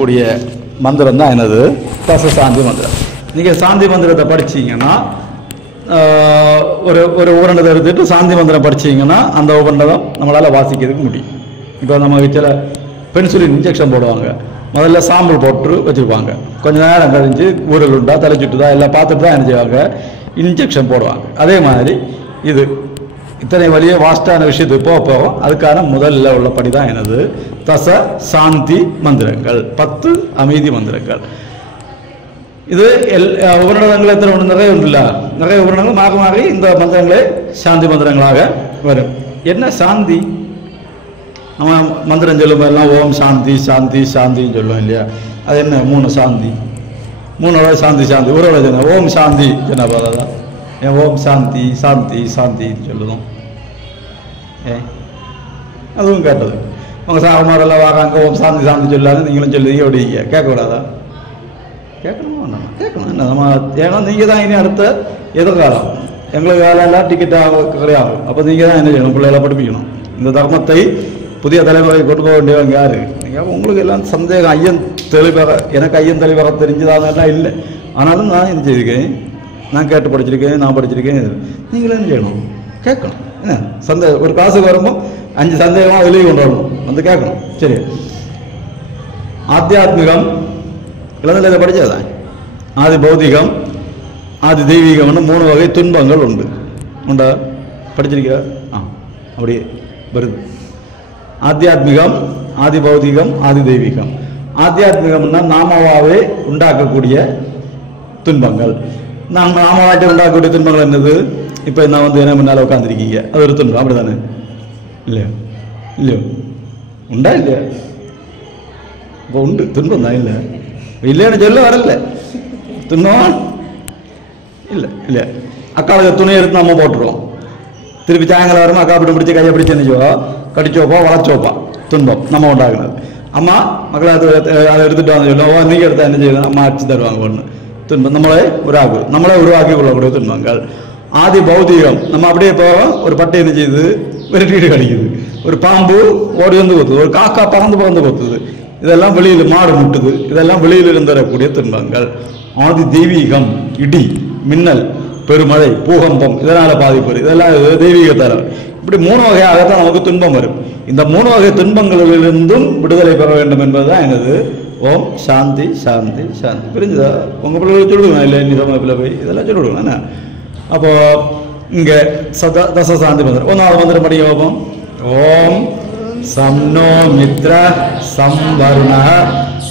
கூடிய மந்திரம் தான் என்னது? தச சாந்தி மந்திரம். நீங்கள் சாந்தி மந்திரத்தை படிச்சீங்கன்னா ஒரு உபநிடத்தை எடுத்துட்டு சாந்தி மந்திரம் படிச்சீங்கன்னா அந்த உபநிடதம் நம்மளால் வாசிக்கிறதுக்கு முடியும். இப்போ நமக்கு சில பென்சிலின் இன்ஜெக்ஷன் போடுவாங்க, முதல்ல சாம்பிள் போட்டு வச்சுருப்பாங்க, கொஞ்சம் நேரம் கழிஞ்சு ஊரல் உண்டா தலை சுட்டுதா எல்லாம் பார்த்துட்டு தான் என்ன செய்வாங்க, இன்ஜெக்ஷன் போடுவாங்க. அதே மாதிரி இது இத்தனை வழியே வாஸ்டான விஷயத்துக்கு போகும். அதுக்கான முதல்ல உள்ள படி தான் என்னது? தச சாந்தி மந்திரங்கள், 10 அமைதி மந்திரங்கள். இது உபநிடதங்கள் எத்தனை ஒன்று நிறைய உண்டு இல்லை, நிறைய உபநிடங்கள் மாறி மாறி இந்த மந்திரங்களே சாந்தி மந்திரங்களாக வரும். என்ன சாந்தி? நம்ம மந்திரம் சொல்லும் போதெல்லாம் ஓம் சாந்தி சாந்தி சாந்தின்னு சொல்லுவோம் இல்லையா? அது என்ன 3 சாந்தி, 3 சாந்தி சாந்தி ஒரு சொன்ன ஓம் சாந்தி என்ன பார்த்தா ஏன் ஓம் சாந்தி சாந்தி சாந்தின்னு சொல்லுவோம்? அதுவும் கேட்டது. அவங்க சாகமாரெல்லாம் வாராங்க ஓம் சாந்தி சாந்தி சொல்லாது, நீங்களும் சொல்லுவீங்க அப்படி கேட்கக்கூடாதா? கேட்கணுமா? கேட்கணும். என்ன நம்ம ஏன்னா நீங்கள் தான் இனி அடுத்த எதிர்காலம், எங்களுக்கு வேலை எல்லாம் டிக்கெட் கிடையாது. அப்போ நீங்கள் தான் என்ன செய்யணும்? பிள்ளைகளை படிப்பிக்கணும். இந்த தர்மத்தை புதிய தலைமுறை கொண்டு போக வேண்டியவங்க யாரு? நீங்கள் உங்களுக்கு எல்லாம் சந்தேகம், ஐயன் தெளிவாக, எனக்கு ஐயன் தெளிவாக தெரிஞ்சதானெல்லாம் இல்லை. ஆனாலும் நான் என்ன செய்திருக்கேன், நான் கேட்டு படிச்சிருக்கேன், நான் படிச்சிருக்கேன். நீங்களும் என்ன செய்யணும்? கேட்கணும். என்ன சந்தேகம் ஒரு காசுக்கு வரும்போது 5 சந்தேகமாக வெளியே கொண்டு வரணும், வந்து கேட்கணும். சரி, ஆத்தியாத்மிகம் இளநிலை இதை படித்ததான். ஆதி பௌதிகம் ஆதி தெய்வீகம்னு 3 வகை துன்பங்கள் உண்டு. உண்டா? படிச்சிருக்க? அப்படியே வருது. ஆத்தியாத்மிகம், ஆதி பௌதிகம், ஆதி தெய்வீகம். ஆத்தியாத்மிகம்னா நாமாவே உண்டாக்கக்கூடிய துன்பங்கள். நாமாவாட்டை உண்டாக்கக்கூடிய துன்பங்கள் என்னது? இப்போ நான் வந்து என்ன முன்னால் உட்காந்துருக்கீங்க, அது ஒரு துன்பம். அப்படி தானே? இல்லையா? இல்லையோ? உண்டா இல்லையா? இப்போ உண்டு, துன்பம் தான். இல்லை இல்லைன்னு சொல்ல வரல, துன்பம் இல்லை. இல்லை அக்காளுக்கு துணி எடுத்து நம்ம போட்டுருவோம், திருப்பி சாயங்காலம் வருமா அக்கா அப்படி பிடிச்சி கையை பிடிச்சி நினைச்சோ கடிச்சோப்பா வளச்சோப்பா, துன்பம் நம்ம உண்டாக்குனது. அம்மா மக்களை அதை எடுத்துகிட்டு வந்து சொல்லுவோம், நீங்கள் எடுத்தால் என்ன செய்யணும்? அம்மா அடிச்சு தருவாங்க ஒன்று. துன்பம் நம்மளே உருவாக்கி கொள்ளக்கூடிய துன்பங்கள். ஆதி பௌதிகம் நம்ம அப்படியே போவோம், ஒரு பட்டை என்ன செய்யுது? விரட்டிட்டு கடிக்குது, ஒரு பாம்பு ஓடி வந்து கொத்துது, ஒரு காக்கா பறந்து கொத்துது, இதெல்லாம் வெளியில் மாடு முட்டுது, இதெல்லாம் வெளியில் இருந்து வரக்கூடிய துன்பங்கள். ஆதி தெய்வீகம் இடி மின்னல் பெருமழை பூகம்பம் இதனால் பாதிப்பு, இதெல்லாம் தெய்வீகத்தால். இப்படி 3 வகையாகத்தான் நமக்கு துன்பம் வரும். இந்த 3 வகை துன்பங்களிலிருந்தும் விடுதலை பெற வேண்டும் என்பதுதான் என்னது? ஓம் சாந்தி சாந்தி சாந்தி. புரிஞ்சுதா? உங்கள் பிள்ளைகளுக்கு சொல்லுங்க இல்லை நீ சமயத்தில் போய் இதெல்லாம் சொல்லிவிடுங்க என்ன. அப்போ இங்கே தச சாந்தி மந்திரம் 1வது மந்திரம் படிக்க வைப்போம். ஓம் சம்னோ மித்ர சம்வருண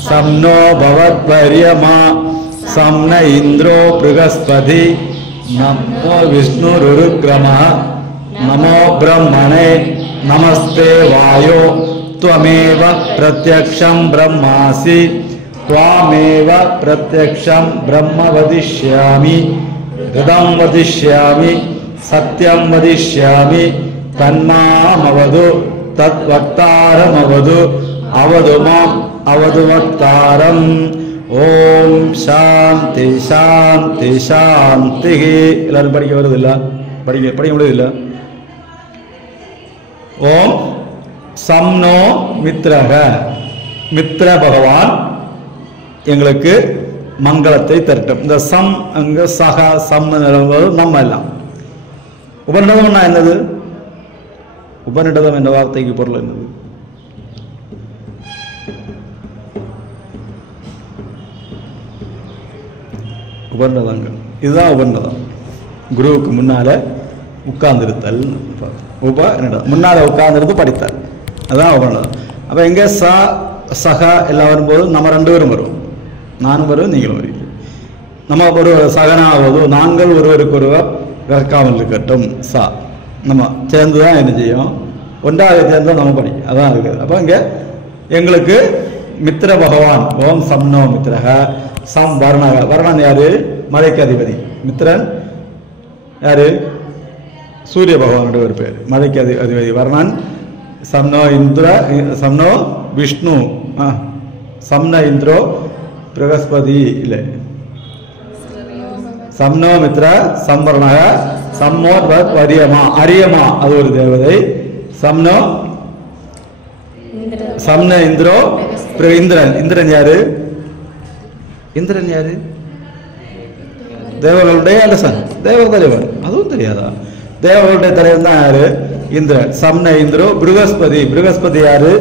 சம்னோ பவத்வரியமா சம்ன இந்திரோ ப்ருகஸ்பதி நமோ விஷ்ணுருக்ரமः நமோ பிரம்மணே நமஸ்தே வாயோ त्वमेव प्रत्यक्षं ब्रह्मासि त्वामेव प्रत्यक्षं ब्रह्म वदिष्यामि हृदं वदिष्यामि सत्यं वदिष्यामि तन्मामवदु तद्वक्तारमवदु अवदु माम् अवदु वक्तारम्. ओम शांति शांति शांति. எல்லாரும் படிக்க வருதில்ல? படிக்க முடியுதில்ல? ஓம் சம்னோ மித்ரக, மித்ர பகவான் எங்களுக்கு மங்களத்தை தரட்டும். இந்த சம் அங்க சக சம் நம்ம எல்லாம். உபநிடதம்னா என்னது? உபநிடதம் என்ற வார்த்தைக்கு பொருள் என்னது? உபநிடதங்கள். இதுதான் உபநிடதம். குருவுக்கு முன்னால உட்கார்ந்திருத்தல். உபநிடதம் முன்னால உட்கார்ந்திருந்து படித்தல், அதுதான் உபநிடதம். அப்போ எங்கே சக எல்லாம் வரும்போது நம்ம 2 பேரும் வருவோம். நானும் வருவேன், நீங்களும் வருவீங்க. நம்ம ஒரு சகனாவது நாங்கள் ஒருவருக்கு ஒருவர் விறக்காமல் இருக்கட்டும். நம்ம சேர்ந்து தான் என்ன செய்யும்? ஒன்றாக சேர்ந்து நம்ம படிக்கும். அதான் இருக்குது. அப்போ இங்கே எங்களுக்கு மித்ர பகவான் ஓம் சம்னோ மித்ரக சம் வர்ணக. வர்ணன் யாரு? மலைக்கு அதிபதி. மித்ரன் யாரு? சூரிய பகவானுடைய ஒரு பேர். மலைக்கு அதிபதி வர்ணன். சம்னோ இந்திர சம்னோ விஷ்ணு சம்ன இந்திரோ பிரகஸ்பதி இல்லை சம்னோ மித்ர சம்வர்ணக சம்மோர் வரியமா அரியமா அது ஒரு தேவதை. சம்னோ சம்ன இந்திரோ இந்திரன். இந்திரன் யாரு? இந்திரன் யாரு? தேவர்களுடைய அரசன், தேவ தலைவர். அதுவும் தெரியாதா? தேவர்களுடைய தலைவர் தான் யாரு? இந்திரன். சம்ன இந்திரோ பிருகஸ்பதி. பிருகஸ்பதி யாரு?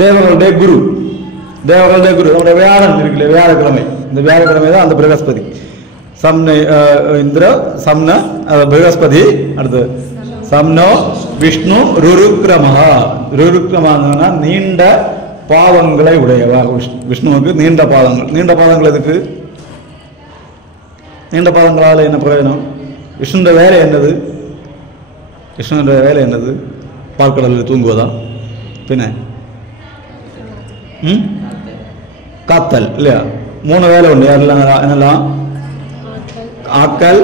தேவர்களுடைய குரு. தேவர்களுடைய குரு நம்முடைய வியாழன் இருக்குல்ல, வியாழக்கிழமை. இந்த வியாழக்கிழமை தான் அந்த பிருகஸ்பதி. சம்ன இந்திர சம்ன பிருகஸ்பதி. அடுத்து சம்னோ விஷ்ணு ருருக்ரமஹா. ருருக்ரமஹா நீண்ட பாதங்களை உடையவர். விஷ்ணுவுக்கு நீண்ட பாதங்கள். நீண்ட பாதங்கள் எதுக்கு? நீண்ட பாதங்களால் என்ன பிரயோஜனம்? விஷ்ணுடைய வேலை என்னது? விஷ்ணுடைய வேலை என்னது? பால்கடலில் தூங்குவதா? பின்ன காத்தல் இல்லையா? 3 வேலை உண்டு. யாரெல்லாம் என்னெல்லாம்? ஆக்கல்,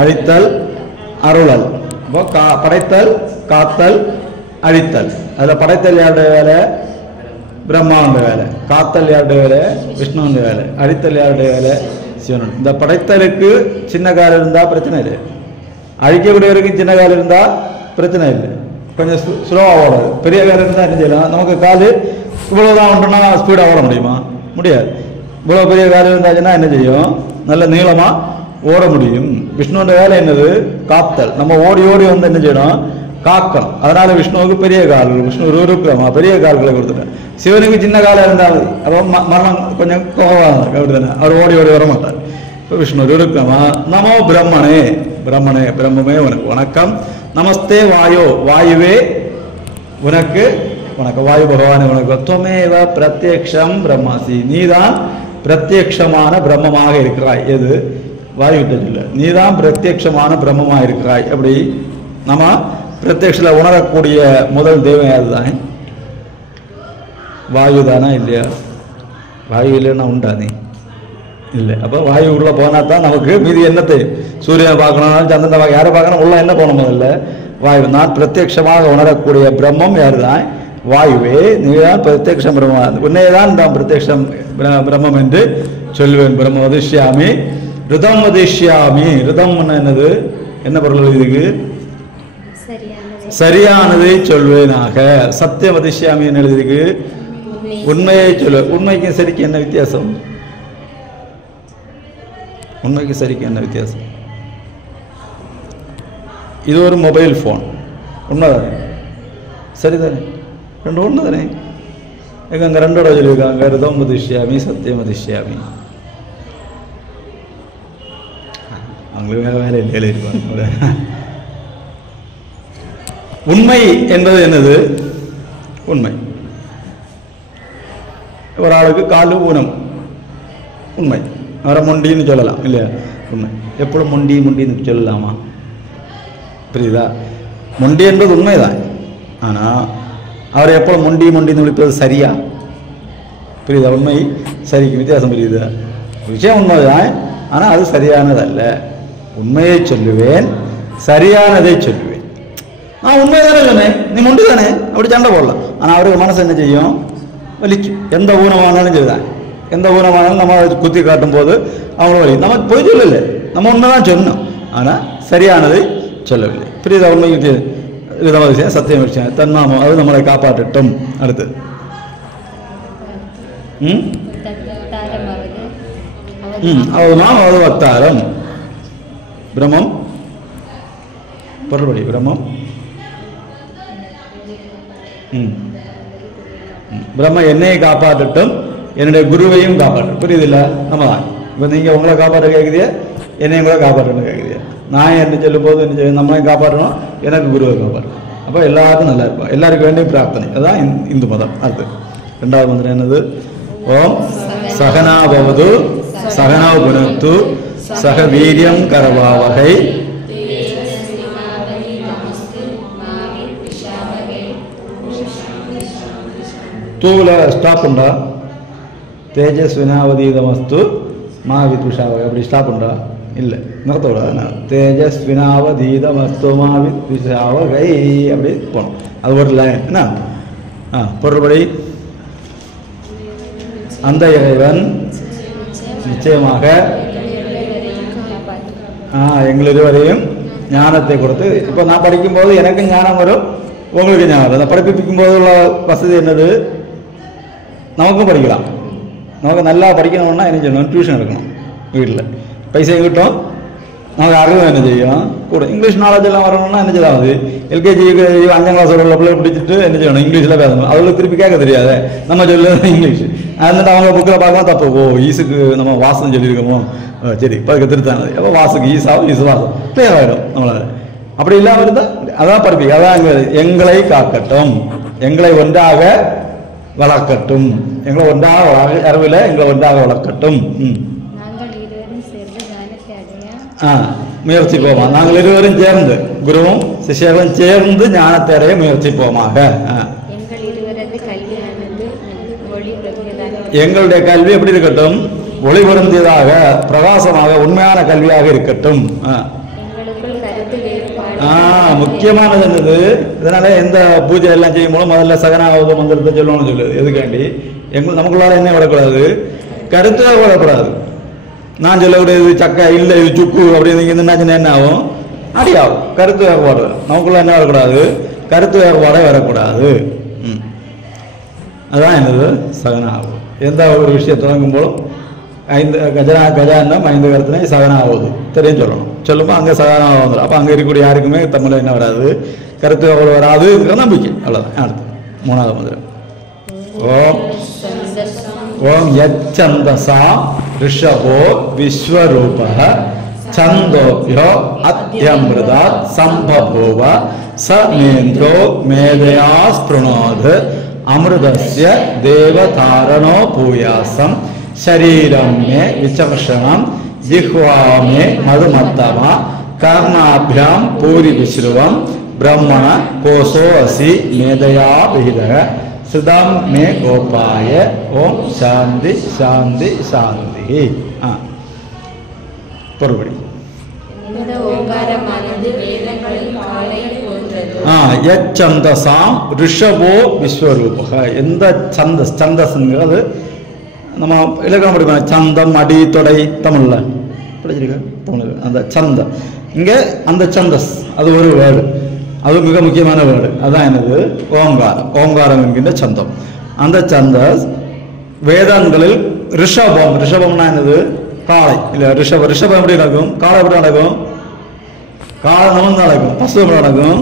அழித்தல், அருளல். அப்போ படைத்தல், காத்தல், அழித்தல். அதில் படைத்தல் யாருடைய வேலை? பிரம்மாவுடைய வேலை. காத்தல் யாருடைய வேலை? விஷ்ணுவுடைய வேலை. அழித்தல் யாருடைய வேலை? சிவன். இந்த படைத்தலுக்கு சின்ன கால் இருந்தால் பிரச்சனை இல்லை, அழிக்கக்கூடியவருக்கு சின்ன கால் இருந்தால் பிரச்சனை இல்லை, கொஞ்சம் ஸ்லோவாக ஓடாது. பெரிய கால் இருந்தால் என்ன செய்யலாம்? நமக்கு கால் இவ்வளோதான் ஒன்றுனா ஸ்பீடாக ஓட முடியுமா? முடியாது. இவ்வளோ பெரிய கால் இருந்தாச்சுன்னா என்ன செய்யும்? நல்ல நீளமாக ஓட முடியும். விஷ்ணுவோட வேலை என்னது? காத்தல். நம்ம ஓடி ஓடி வந்து என்ன செய்யணும்? காக்கணும். அதனால விஷ்ணுவுக்கு பெரிய கால். விஷ்ணு ருருக்ரமா பெரிய கால்களை கொடுத்துட்டேன். சிவனுக்கு சின்ன காலம் இருந்தால் அப்போ மரணம் கொஞ்சம் கோபம் அப்படித்தானே, அவர் ஓடி ஓடி வர மாட்டார். இப்போ விஷ்ணு ருருக்ரமா. நமோ பிரம்மனே. பிரம்மனே பிரம்மமே உனக்கு வணக்கம். நமஸ்தே வாயோ. வாயுவே உனக்கு வணக்கம். வாயு பகவானே உனக்கு. துவமேவ பிரத்யக்ஷம் பிரம்மாசி. நீதான் பிரத்யக்ஷமான பிரம்மமாக இருக்கிறாய். எது? வாயு கிட்ட சொல்ல. நீதான் பிரத்யக்ஷமான பிரம்மமாக இருக்கிறாய். அப்படி நம்ம பிரத்யக்ஷத்தில் உணரக்கூடிய முதல் தெய்வம் அதுதான் வாயு தானா இல்லையா? வாயு இல்லைன்னா உண்டா நீ? இல்லை. அப்போ வாயு உள்ள போனா தான் நமக்கு மீதி என்னத்தை? சூரியனை பார்க்கணும், சந்திரனை பார்க்க, யாரை பார்க்கணும்? உள்ள என்ன போகணும்? முதல்ல வாயு. நான் பிரத்யக்ஷமாக உணரக்கூடிய பிரம்மம் யாரு தான்? வாயுவே. நீதான் பிரத்யக்ஷம் பிரம்ம. உன்னையதான் நான் பிரத்யக்ஷம் பிரம்மம் என்று சொல்வேன். பிரம்ம வதிஷ்யாமி ரிதம் வதிஷ்யாமி. ரிதம் என்னது? என்ன பொருள் இதுக்கு? சரியானதை சொல்வேனாக. சத்தியம் வதிஷ்யாமி என்ன எழுதிருக்கு? உண்மையை சொல்ல. உண்மைக்கும் சரிக்கு என்ன வித்தியாசம்? உண்மைக்கு சரிக்கு என்ன வித்தியாசம்? இது ஒரு மொபைல் ஃபோன், உண்மைதானே? சரிதானே? ரெண்டு ஒன்று தானே? எங்க அங்கே ரெண்டோட சொல்லியிருக்காங்க. ரிதம் வதிஷ்யாமி சத்தியம் வதிஷ்யாமி. அவங்களுக்கு வேற வேலை இல்லை எழுதியிருப்பாங்க. உண்மை என்பது என்னது? உண்மை. ஒரு ஆளுக்கு காலு ஊனம், உண்மை. அவரை மொண்டின்னு சொல்லலாம் இல்லையா? உண்மை. எப்பொழுது மொண்டி மொண்டின்னு சொல்லலாமா? புரியுதா? மொண்டி என்பது உண்மைதான். ஆனால் அவரை எப்போ மொண்டி மொண்டின்னு விழிப்பது சரியா? புரியுதா? உண்மை சரிக்கு வித்தியாசம் புரியுதா? விஷயம் உண்மைதான், ஆனால் அது சரியானதல்ல. உண்மையை சொல்லுவேன், சரியானதை சொல்லுவேன். நான் உண்மை தானே சொன்னேன், நீ மொண்டி தானே, அப்படி சண்டை போடலாம். ஆனால் அவருக்கு மனசு என்ன செய்யும்? வலிக்கும். எந்த ஊனமானாலும் சரிதான். எந்த ஊனமானாலும் நம்ம குத்தி காட்டும் போது அவங்களும் வலி. நமக்கு போய் சொல்லலை, நம்ம உண்மை தான் சொன்னோம், ஆனால் சரியானதை சொல்லவில்லை. புரியுதா? உண்மை விஷயம் சத்தியம் விஷயம் தன்னாமம் அது நம்மளை காப்பாற்றட்டும். அடுத்து அவதாம் அவதாரம். பிரம்மம் பொருள்படி பிரம்மம் பிரம்ம என்னையை காப்பாற்றட்டும், என்னுடைய குருவையும் காப்பாற்றட்டும். புரியுதில்ல? நம்ம தான் இப்போ நீங்கள் உங்களை காப்பாற்ற கேட்குறிய, என்னையும் கூட காப்பாற்றணும் கேட்குறிய. நான் என்ன சொல்லும் போது என்ன செய்ய? நம்மளையும் காப்பாற்றணும், எனக்கு குருவை காப்பாற்றணும். அப்போ எல்லாருக்கும் நல்லா இருப்போம். எல்லாருக்கும் வேண்டிய பிரார்த்தனை. அதுதான் இந்து மதம். அடுத்து 2வது மந்திரம் என்னது? ஓம் சகனா பவது சகனா புனத்து சக வீரியம் கரவாவகை. தூவில் ஸ்டாப் உண்டா? தேஜஸ்வினாவதீதமஸ்து மா வித்விஷாவகை. அப்படி ஸ்டாப் உண்டா? இல்லை, நிறத்தோட தேஜஸ்வினாவதீதமஸ்து மா வித்விஷாவகை அப்படி போகணும். அது ஒரு லைன் என்ன? பொருள்படி அந்த இறைவன் நிச்சயமாக எங்கள் இருவரையும் ஞானத்தை கொடுத்து. இப்போ நான் படிக்கும்போது எனக்கு ஞானம் வரும், உங்களுக்கு ஞானம் வரும். அந்த படிப்பிக்கும் போது உள்ள வசதி என்னது? நமக்கும் படிக்கலாம். நமக்கு நல்லா படிக்கணும்னா என்ன செய்யணும்? டியூஷன் எடுக்கணும். வீட்டில் பைசையும் கிட்டும், நமக்கு அறிவு என்ன செய்யும் கூட. இங்கிலீஷ் நாலேஜ் எல்லாம் வரணும்னா என்ன செய்யாது? எல்கேஜி 5ஆம் கிளாஸ் உள்ள பிள்ளை பிடிச்சிட்டு என்ன செய்யணும்? இங்கிலீஷில் பேசணும். அவங்களுக்கு திருப்பி கேட்க தெரியாது, நம்ம சொல்ல இங்கிலீஷ். அதுட்டு அவங்க புக்கில் பார்க்கலாம் தப்பு. ஓ ஈஸுக்கு நம்ம வாசம் சொல்லியிருக்கோமோ, சரி இப்போ திருத்தாங்க. எப்போ வாசுக்கு ஈஸாவும் ஈஸு வாசம் கிளியர் ஆகிடும் நம்மளால். அப்படி இல்லாமல் இருந்தால் அதான் படிப்பீங்க. அதான் எங்களை காக்கட்டும், எங்களை ஒன்றாக வளர்க்கட்டும், எங்களை ஒன்றாக அறிவில் எங்களை ஒன்றாக வளர்க்கட்டும். முயற்சிப்போமா. நாங்கள் இருவரும் சேர்ந்து, குருவும் சிஷ்யர்களும் சேர்ந்து ஞானத்தை அடைய முயற்சிப்போமாக. எங்களுடைய கல்வி எப்படி இருக்கட்டும்? ஒளி பொருந்தியதாக, பிரகாசமாக, உண்மையான கல்வியாக இருக்கட்டும். முக்கியமானது என்னது? இதனால எந்த பூஜை எல்லாம் செய்யும் போது முதல்ல சகனாவது மந்திரத்தை சொல்லணும்னு சொல்லுது. எதுக்காண்டி? நமக்குள்ளார என்ன விடக்கூடாது? கருத்தாக விடக்கூடாது. நான் சொல்லக்கூடியது சக்கை இல்லை, இது சுக்கு அப்படின்னு என்ன ஆகும்? அடியாகும். கருத்து வேறுபாடு நமக்குள்ள என்ன வரக்கூடாது? கருத்து வேறுபாடே வரக்கூடாது. அதான் என்னது? சகனாகும். எந்த ஒரு விஷயம் தொடங்கும் போதும் 5 கஜானம் 5 கருத்துனை சகனாகுது தெரியும் சொல்லணும். சொல்லும்போது அங்கே சகனாக வந்துடும். அப்போ அங்கே இருக்கக்கூடிய யாருக்குமே தமிழில் என்ன வராது? கருத்து வேறுபாடு வராதுங்கிற நம்பிக்கை. அவ்வளோதான். அடுத்து 3வது மந்திரம். ஓம் யச்சந்தசா ரிஷபோ விஸ்வரூபः சந்தோப்யோ அத்யமிருதாத் சம்பபூவ சமேந்திரோ மேதயா ஸ்பிருணோத் அமிர்தஸ்ய தேவதாரணோ பூயாசம் शरीरं मे विचक्षणं जिह्वा मे मधुमत्तमा कर्णाभ्यां पूरी विश्रुवं ब्रह्मण कोशो असि मेधया विहितः सुदं मे गोपाय ओम शांति शांति शांति. பொறுபடி யச்சந்தசாம் ரிஷபோ விஸ்வரூபக. எந்த சந்தஸ், சந்தஸ்ங்கிறது நம்ம இலக்கணம் படிப்போம். சந்தம், அடி, தொடை தமிழில் படிச்சிருக்க தமிழ். அந்த சந்தம் இங்கே அந்த சந்தஸ் அது ஒரு வேர்டு, அது மிக முக்கியமான வேர்டு. அதுதான் என்னது? ஓங்காரம். ஓங்காரம் என்கின்ற சந்தம். அந்த சந்தஸ் வேதங்களில் ரிஷபம். ரிஷபம்னா என்னது? காளை இல்லை. ரிஷபம் எப்படி நடக்கும்? காளை எப்படி நடக்கும்? காளை நமந்து நடக்கும். பசு எப்படி நடக்கும்?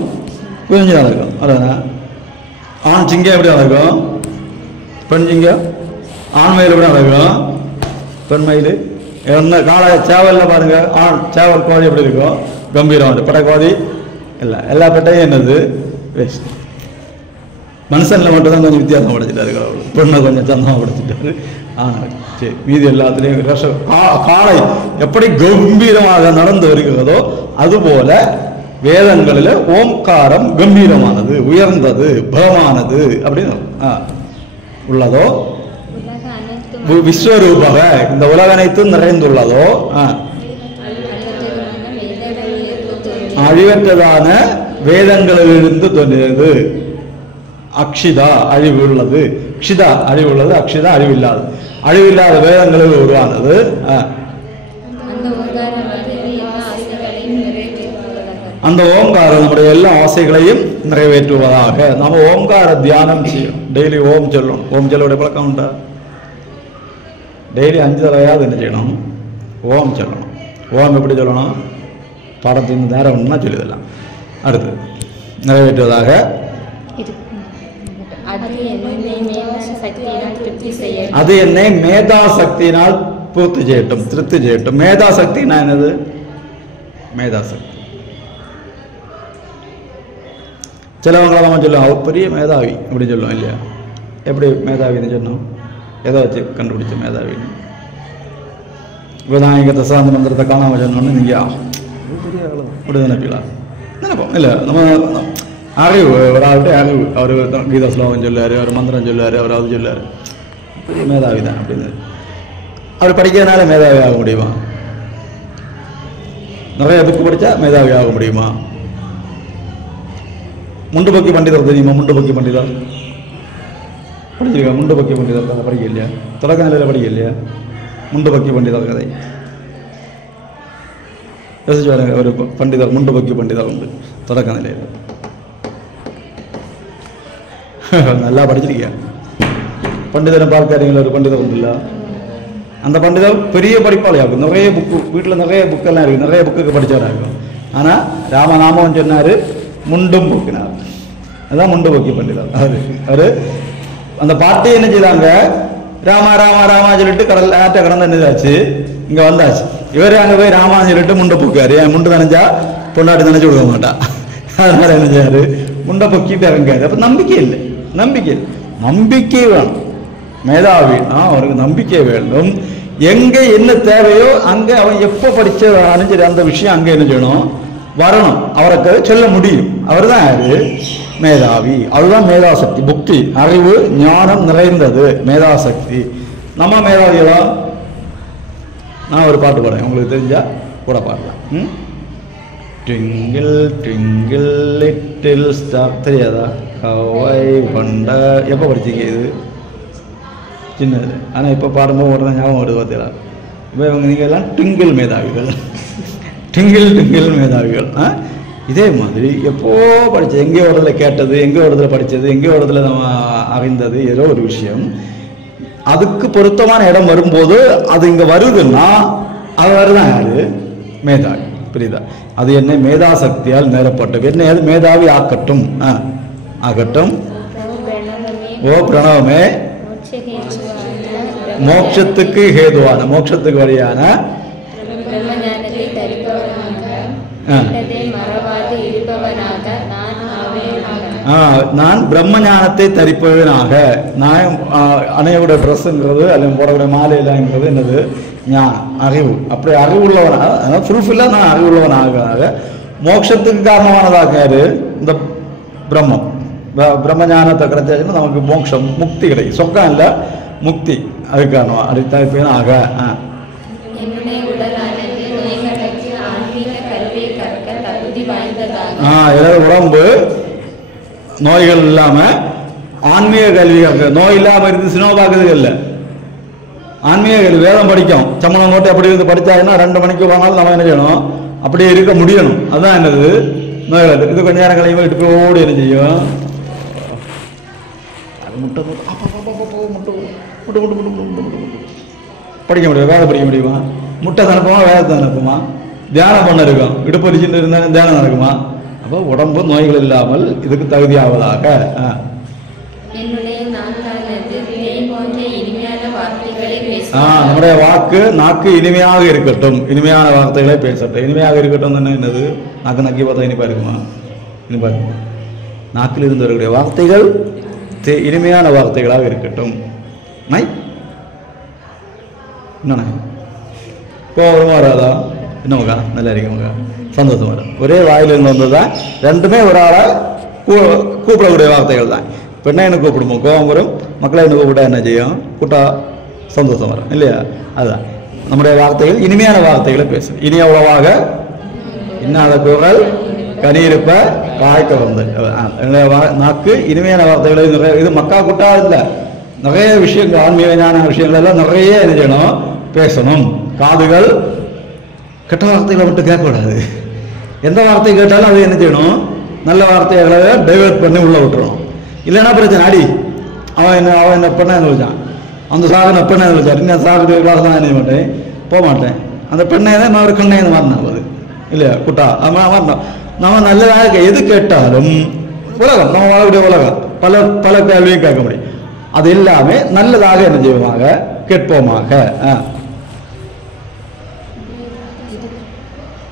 குஞ்சு நடக்கும். அதான் ஆண் சிங்கம் எப்படி நடக்கும்? பெண் சிங்கம். ஆண் மயில் எப்படி நடக்கும்? பெண் மயில். என்ன காளை சேவல்ல பாருங்க, ஆண் சேவல் கோழி எப்படி இருக்கும்? கம்பீரம். பெட்டை கோழி இல்லை. எல்லா பெட்டையும் என்னது? வேஸ்ட். மனுஷன்ல மட்டும்தான் கொஞ்சம் வித்தியாசம் படைச்சிட்டாரு. பெண்ணை கொஞ்சம் சந்தமாக படைச்சிட்டாரு. சரி, மீதி எல்லாத்துலேயும் காளை எப்படி கம்பீரமாக நடந்து வருகிறதோ அதுபோல வேதங்களில் ஓம்காரம் கம்பீரமானது, உயர்ந்தது, பலமானது அப்படின்னு உள்ளதோ. விஸ்வரூபக, இந்த உலக அனைத்தும் நிறைந்துள்ளதோ, அழிவற்றதான வேதங்களிலிருந்து தோன்றியது. அக்ஷிதா அழிவு உள்ளது, க்ஷிதா அழிவு உள்ளது, அக்ஷிதா அழிவில்லாது. அழிவில்லாத வேதங்களில் உருவானது. அந்த ஓம்காரம் நம்முடைய எல்லா ஆசைகளையும் நிறைவேற்றுவதாக. நம்ம ஓம்கார தியானம் செய்யணும். டெய்லி ஓம் சொல்லணும். ஓம் சொல்லுடைய பழக்கம் உண்டா? டெய்லி 5 தடவையாவது என்ன செய்யணும்? ஓம் சொல்லணும். ஓம் எப்படி சொல்லணும்? பாடத்தின் நேரம் ஒன்றுனா சொல்லிடலாம். அடுத்து நிறைவேற்றுவதாக. அது என்னை மேதா சக்தியினால் பூர்த்தி செய்யட்டும், திருப்தி செய்யட்டும். மேதா சக்தினா என்னது? மேதா சக்தி சிலவங்களை நம்ம சொல்லுவோம் அவர் பெரிய மேதாவி அப்படின்னு சொல்லுவோம் இல்லையா? எப்படி மேதாவின்னு சொன்னோம்? எதை வச்சு கண்டுபிடிச்ச மேதாவின்னு? இப்போதான் எங்கள் தசாந்த மந்திரத்தை காணாமல் சொன்னோன்னு நீங்கள் பெரிய அப்படி நினைப்பீங்களா? நினைப்போம் இல்லை. நம்ம அறிவு, ஒரு ஆள்கிட்ட அறிவு. அவர் கீதா ஸ்லோகம் சொல்லுவார், அவர் மந்திரம் சொல்லுவார், அவர் அது சொல்லுவார், பெரிய மேதாவி தான் அப்படின்னு. அவர் படிக்கிறதுனால மேதாவி ஆக முடியுமா? நிறைய புக்கு படித்தா மேதாவி ஆக முடியுமா? முண்டுபக்கி பண்டிதர் தெரியுமா? முண்டுபக்கி பண்டிதர் படிச்சிருக்கா? முண்டுபக்கி பண்டிதர் கதை படிக்க இல்லையா? தொடக்க நிலையில் படிக்க இல்லையா? முண்டுபக்கி பண்டிதர் கதை யோசிச்சு பாருங்க. ஒரு பண்டிதர், முண்டுபக்கி பண்டிதர் உண்டு தொடக்க நிலையில். நல்லா படிச்சிருக்கியா? பண்டிதனை பார்க்காதீங்களா? ஒரு பண்டிதம் ஒன்றுமில்ல. அந்த பண்டிதம் பெரிய படிப்பாளியாக இருக்கும். நிறைய புக்கு வீட்டில் நிறைய புக்கெல்லாம் இருக்குது, நிறைய புக்குக்கு படித்தவராக இருக்கும். ஆனால் ராமநாமம் சொன்னார், முண்டும் போக்கினார். அதுதான் முண்டு போக்கி பண்டிதர். அவர் அந்த பாட்டி என்ன செய்தாங்க, ராமா ராமா ராமா சொல்லிட்டு கடல் ஆற்ற கடந்து என்னதாச்சு இங்கே வந்தாச்சு. இவர் அங்கே போய் ராமான்னு சொல்லிட்டு முண்டை போக்காரு. என் முண்டு நினைஞ்சா பொண்டாட்டி நினைச்சு கொடுக்க மாட்டா. அதனால என்ன செய்யாரு, முண்டை பொக்கிட்டு இறங்காது. அப்போ நம்பிக்கை இல்லை, நம்பிக்கை வேணும். மேதாவி அவருக்கு நம்பிக்கை வேண்டும். எங்கே என்ன தேவையோ அங்கே அவன் எப்போ படிச்ச அணிஞ்சது அந்த விஷயம் அங்கே என்ன செய்யணும், வரணும். அவருக்கு சொல்ல முடியும். அவர் தான் யாரு, மேதாவி. அதுதான் மேதாசக்தி. புக்தி, அறிவு, ஞானம் நிறைந்தது மேதாசக்தி. நம்ம மேதாவிகளா? நான் ஒரு பாட்டு பாடுறேன், உங்களுக்கு தெரிஞ்சா கூட பாடலாம். ட்விங்கிள் ட்விங்கிள் லிட்டில் ஸ்டார், தெரியாதா? ஹவை வண்ட. எப்போ படிச்சிங்க இது? சின்னது. ஆனால் இப்போ பாடும்போது உடனே ஞாபகம் வருது பார்த்தீங்களா? இப்போ இவங்க நீங்கள் எல்லாம் ட்விங்கிள் மேதாவிகள், ட்விங்கிள் மேதாவிகள். இதே மாதிரி எப்போ படித்தது, எங்கேயோ இடத்துல கேட்டது, எங்கேயோ இடத்துல படித்தது, எங்கேயோ இடத்துல நம்ம அறிந்தது, ஏதோ ஒரு விஷயம் அதுக்கு பொருத்தமான இடம் வரும்போது அது இங்கே வருதுன்னா அது வருதான் யாரு, மேதாவி. புரியுதா? அது என்ன, மேதாசக்தியால் நேரப்பட்டது. என்ன அது, மேதாவி ஆக்கட்டும். ஆகட்டும். ஓ பிரணவமே மோட்சத்துக்கு ஹேதுவான, மோட்சத்துக்கு வழியான நான் பிரம்ம ஞானத்தை தரிப்பவனாக. நான் அணையோட ட்ரெஸ்ஸுங்கிறது அல்லது போடக்கூடிய மாலையிலாங்கிறது என்னது, ஞானம், அறிவு. அப்படி அறிவுள்ளவனாக, அதாவது ஃபுல்ஃபில்லாக நான் அறிவுள்ளவனாக மோட்சத்துக்கு காரணமானதாக யாரு, இந்த பிரம்மம். பிரம்ம ஞானத்தை கிடைச்சாச்சுன்னா நமக்கு மோட்சம், முக்தி கிடைக்கும். சொக்கம் இல்லை, முக்தி. அதுக்கு காரணம் அப்படி தரிப்பவனாக. ஏதாவது உடம்பு நோய்கள் இல்லாம ஆன்மீக கல்வி, நோய் இல்லாம இருந்து சினிமா பார்க்கறதுக்கு இல்லை, ஆன்மீக கல்வி. வேதம் படிக்கும், சம்மணம் போட்டு அப்படி இருந்து படிச்சாங்கன்னா 2 மணிக்கு போனாலும் நம்ம என்ன செய்யணும், அப்படியே இருக்க முடியணும். அதுதான் என்னது, நோய்கள். இது கொஞ்ச நேரம் கழிவு இட்டு போய் ஓடி என்ன செய்யும், முட்டை படிக்க முடியும். வேலை படிக்க முடியுமா? முட்டை அனுப்புமா, வேதத்தை அனுப்புமா? தியானம் பண்ண இருக்கும், இடுப்பு வலிச்சுட்டு இருந்தாலும் தியானம் நடக்குமா? அப்போ உடம்பு நோய்கள் இல்லாமல் இதுக்கு தகுதியாவதாக. நம்முடைய நாக்கு இனிமையாக இருக்கட்டும், இனிமையான வார்த்தைகளை பேசட்டும். இனிமையாக இருக்கட்டும் என்னது, நாக்கு நக்கி பார்த்தா இனிப்பா இருக்குமா? இனிப்பா இருக்குமா? நாக்கில் இருந்து வரக்கூடிய வார்த்தைகள் இனிமையான வார்த்தைகளாக இருக்கட்டும். என்ன கோபம் வராதா? என்னமக்கா நல்லா இருக்குமக்கா, சந்தோஷம் வரும். ஒரே வாயிலிருந்து வந்ததுதான், ரெண்டுமே ஒரு ஆளை கூப்பிடக்கூடிய வார்த்தைகள் தான். பெண்ணை என்ன கூப்பிடுமோ கோபம் வரும், மக்களை என்ன கூப்பிட்டா என்ன செய்யும், கூட்டா சந்தோஷம் வரும் இல்லையா? அதுதான் நம்முடைய வார்த்தைகள், இனிமையான வார்த்தைகளை பேசும். இனிய உளவாக இன்னாத குரல் கனியிருப்ப காய்க்க வந்து. நாக்கு இனிமையான வார்த்தைகளை நிறைய, இது மக்கா கூட்டா இல்லை, நிறைய விஷயங்கள், ஆன்மீகமான விஷயங்கள் எல்லாம் நிறைய என்ன செய்யணும், பேசணும். காதுகள் கெட்ட வார்த்தைகளை மட்டும் கேட்கக்கூடாது. எந்த வார்த்தை கேட்டாலும் அது என்ன செய்யணும், நல்ல வார்த்தைகளை டைவெர்ட் பண்ணி உள்ள விட்டுறணும். இல்லைன்னா பிரச்சனை. அடி அவன் என்ன பண்ண நினைச்சான், அந்த சாகனை பெண்ணை நினைச்சார், இன்னும் சாகுது கிளாஸ் தான் நினைக்க மாட்டேன், போக மாட்டேன். அந்த பெண்ணை தான் நான் ஒரு கண்ணை மாறினா அது இல்லையா, குட்டா அவன் மாறினோம். நம்ம நல்லதாக எது கேட்டாலும் உலகம், நம்ம வாழக்கூடிய உலகம் பல பல கேள்வியும் கேட்க முடியும். அது எல்லாமே நல்லதாக என்ன செய்வோமாக கேட்போமாக.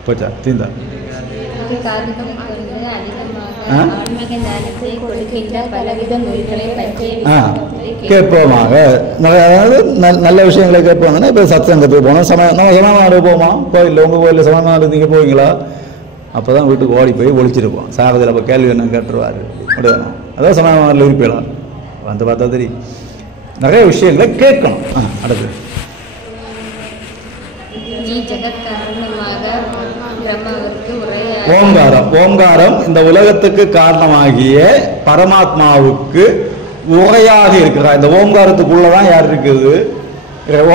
போச்சா தீந்தா கேட்போமாக. அதாவது நல்ல விஷயங்களை கேட்போம். இப்போ சத்சங்கத்துக்கு போனோம், நம்ம சமயமானது போமா, கோயிலில் உங்கள் கோயிலில் சமயமானது நீங்கள் போவீங்களா? அப்போ தான் வீட்டுக்கு ஓடி போய் ஒழிச்சிருப்போம். சாகதில் அப்போ கேள்வி என்ன கேட்டுருவார், முடியணும். அதான் சமயமானதில் உரிப்பிடலாம் வந்து பார்த்தா தெரியும். நிறைய விஷயங்களை கேட்கணும். அடுத்து ஓங்காரம். ஓங்காரம் இந்த உலகத்துக்கு காரணமாகிய பரமாத்மாவுக்கு உரையாக இருக்கிறார். இந்த ஓங்காரத்துக்குள்ளதான் யார் இருக்குது?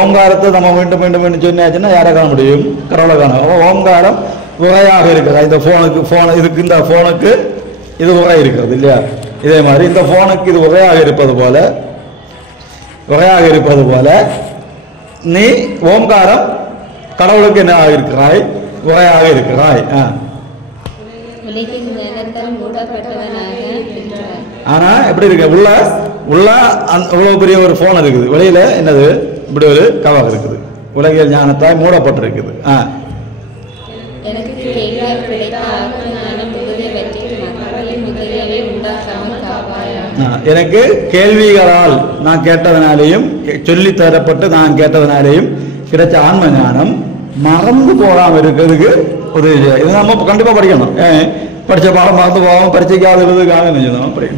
ஓங்காரத்தை நம்ம மீண்டும் மீண்டும் மீண்டும் சொன்னாச்சுன்னா யாரை காண முடியும்? கடவுளை காணும். ஓங்காரம் உரையாக இருக்கிறார். இந்த போன் இதுக்கு, இந்த போனுக்கு இது உரை இருக்கிறது இல்லையா? இதே மாதிரி இந்த போனுக்கு இது உரையாக இருப்பது போல புகையாக இருப்பது போல நீ ஓம்காரம் கடவுளுக்கு என்ன இருக்கிறாய்? புகையாக இருக்கிறாய். ஆனா எப்படி இருக்கு? உள்ள உள்ள இவ்வளவு பெரிய ஒரு போன் இருக்குது, வெளியில என்னது இப்படி ஒரு கவர் இருக்குது, உலகியல் ஞானத்தாய் மூடப்பட்டிருக்குது. எனக்கு கேள்விகளால் நான் கேட்டதனாலேயும் சொல்லி தரப்பட்டு நான் கேட்டதனாலேயும் கிடைச்ச ஆன்ம ஞானம் மறந்து போகாம இருக்கிறதுக்கு உதவி செய்யும். இது நம்ம கண்டிப்பா படிக்கணும். படிச்ச பாடம் மறந்து போகாம பரீட்சைக்காக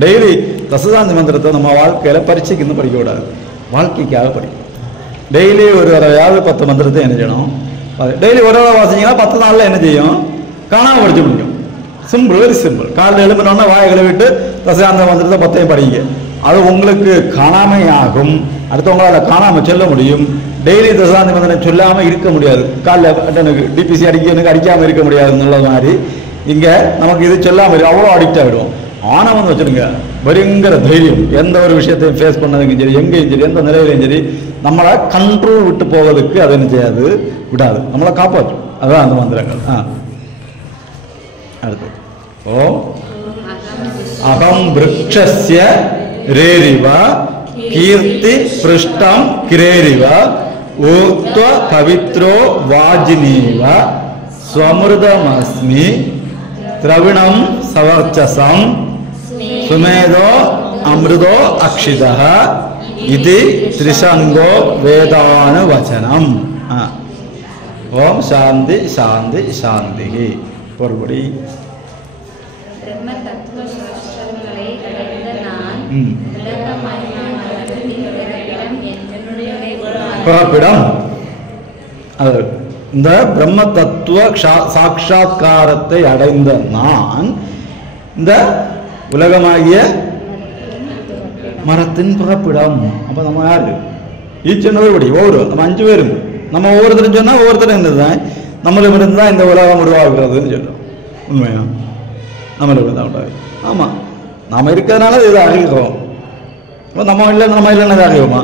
டெய்லி தசதாந்தி மந்திரத்தை நம்ம வாழ்க்கையில பரீட்சைக்கு படிக்க கூடாது, வாழ்க்கைக்காக படிக்கணும். டெய்லி ஒரு தடவையாவது 10 மந்திரத்தை என்ன செய்யணும்? டெய்லி ஒரு தடவை வாசிங்கன்னா 10 நாள்ல என்ன செய்யும்? காணாம படிச்சு முடியும். Simple, very simple. காலையில் எழுப்பினோன்னா வாயை கழுவிட்டு தசதாந்த மந்திரத்தை 10 படிங்க. அது உங்களுக்கு காணாமையாகும். அடுத்தவங்களால் காணாமல் சொல்ல முடியும். டெய்லி தசதாந்தி மந்திரம் சொல்லாமல் இருக்க முடியாது. காலையில் எனக்கு டிபிசி அடிக்காமல் இருக்க முடியாதுன்னுள்ள மாதிரி இங்கே நமக்கு இது சொல்லாமல் அவ்வளோ அடிக்ட் ஆகிடும். ஆனவன் வச்சுருங்க, பயங்கர தைரியம். எந்த ஒரு விஷயத்தையும் ஃபேஸ் பண்ணதுக்கும் சரி, எங்கேயும் சரி, எந்த நிலையிலையும் சரி, நம்மளை கண்ட்ரோல் விட்டு போவதற்கு அது என்ன செய்யாது, விடாது, நம்மளை காப்பாற்றும். அதுதான் அந்த மந்திரங்கள். அடுத்து ஓம் அகம் விருக்ஷஸ்ய ரேரிவ கீர்த்தி பிருஷ்டம் கிரேரிவ ஊர்த்வ பவித்ரோ வாஜினீவ ஸ்வமிருதமஸ்மி திரவிணம் சவர்ச்சசம் சுமேதோ அமிர்தோ அக்ஷிதः இது திரிசங்கோ வேதானு வச்சனம். ஓம் சாந்தி சாந்தி சாந்தி. பொறுபடி புறப்பிடம். இந்த பிரம்ம தத்துவ சாட்சா்காரத்தை அடைந்த நான் இந்த உலகமாகிய மரத்தின் புறப்பிடம். அப்ப நம்ம யாரு? ஈச்சனவர்படி ஒவ்வொரு நம்ம 5 பேரும் நம்ம ஒவ்வொருத்தரும் சொன்னா ஒவ்வொருத்தரும் இருந்ததுதான் நம்மளும் இருந்தா இந்த உலகம் உருவாகிறதுன்னு சொல்லும். உண்மையா? நம்மளும் இருந்தா உண்டாகும். ஆமா, நாம இருக்கிறதுனால இது அறிகிறோம். நம்ம இல்லைன்னா இது அறிவோமா?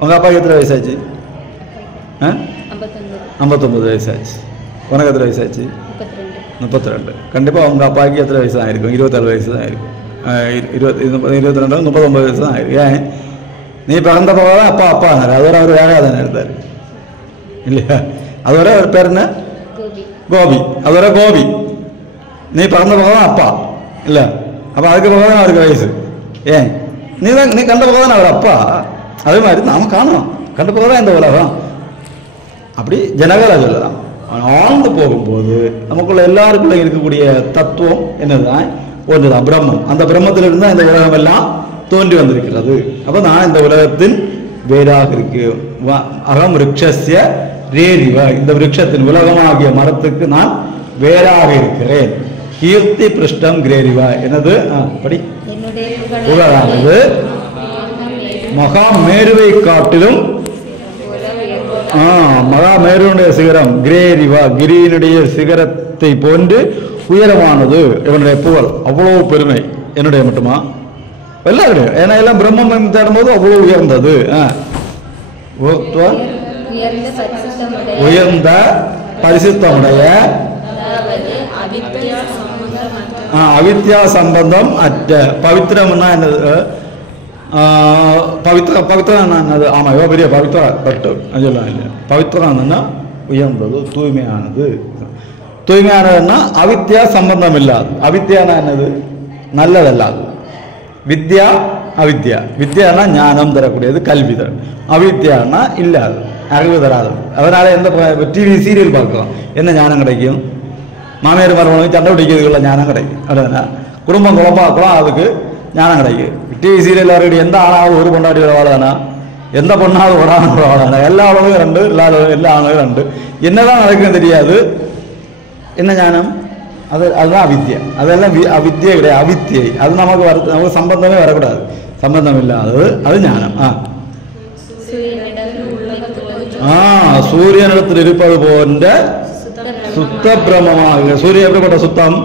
உங்க அப்பாவுக்கு எத்தனை வயசாச்சு? 59 வயசாச்சு. உனக்கு எத்தனை வயசாச்சு? 32. கண்டிப்பா உங்க அப்பாவுக்கு எத்தனை வயசு தான் இருக்கும்? 27 வயசு தான் இருக்கும். 22 39 வயசு தான் ஆயிருக்கு. ஏன் நீ பிறந்த போகதான் அப்பா அப்பா அதோட அவர் வேற தானே இருந்தார் இல்லையா? அதோட அவர் பேர் என்ன? கோபி. அதோட கோபி. நீ பிறந்த போகதான் அப்பா இல்ல? அப்ப அதுக்கு போகதான் அவருக்கு வயசு. ஏன் நீ கண்ட போகதான் அவர் அப்பா. அதே மாதிரி நாம காணும், கண்ட போகதான் இந்த உலகம். அப்படி ஜனகரை சொல்லலாம். ஆழ்ந்து போகும்போது நமக்குள்ள எல்லாருக்குள்ள இருக்கக்கூடிய தத்துவம் என்னதுதான்? ஒன்றுதான், பிரம்மம். அந்த பிரம்மத்திலிருந்து தான் இந்த உலகம் எல்லாம் தோன்றி வந்திருக்கிறது. அப்ப நான் இந்த உலகத்தின் வேறாக இருக்கு. அகம் விருக்ஷஸ்ய ரேரிவ, இந்த விருட்சத்தின் உலகமாகிய மரத்துக்கு நான் வேறாக இருக்கிறேன். கீர்த்தி பிருஷ்டம் கிரேரிவ, என்னது படி புகழானது மகா மேருவை காட்டிலும் மகா மேருடைய சிகரம் கிரேரிவா, கிரியினுடைய சிகரத்தை போன்று உயரமானது. இவனுடைய புகழ் அவ்வளவு பெருமை. என்னுடைய மட்டுமா? எல்லாருடைய. ஏன்னா எல்லாம் பிரம்மம் தேடும்போது அவ்வளவு உயர்ந்தது. உயர்ந்த பரிசுத்தமுடைய அவித்யா சம்பந்தம் அற்ற பவித்திரம்னா என்னது? பவித்திரம் என்னது? ஆமா, இவ பெரிய பவித்ரா கட்டு சொல்லலாம் இல்லையா? பவித்திரம்னா உயர்ந்தது, தூய்மையானது. தூய்மையானதுன்னா அவித்யா சம்பந்தம் இல்லாது. அவித்யானா என்னது? நல்லதல்லாது. வித்யா அவித்யா. வித்யானா ஞானம் தரக்கூடியது, கல்வி தரும். அவித்யானா இல்லாது, அறிவு தராது. அதனால எந்த டிவி சீரியல் பார்க்கலாம், என்ன ஞானம் கிடைக்கும்? மாமியார் மருமகனுக்கு சண்டை பிடிக்கிறதுக்குள்ள ஞானம் கிடைக்கும். அப்படின்னா குடும்பம் குழம்பாக்கலாம், அதுக்கு ஞானம் கிடைக்கும். டிவி சீரியல் அவருடைய எந்த ஆணாவது ஒரு பொண்டாட்டி வாழானா, எந்த பொண்ணாவது ஒரு ஆண் வாழானா, எல்லா ஆளுகளும் 2, எல்லா ஆணுகளும் 2. என்னதான் நடக்குன்னு தெரியாது. என்ன ஞானம்? அதுதான் அவித்யா. அதெல்லாம் அவித்யை கிடையாது, அவித்யை. அது நமக்கு சம்பந்தமே வரக்கூடாது, சம்பந்தம் இல்லாதது, அது ஞானம். சூரியனிடத்தில் இருப்பது போன்ற சுத்த பிரம்மமாக. சூரியன் எப்படிப்பட்ட சுத்தம்?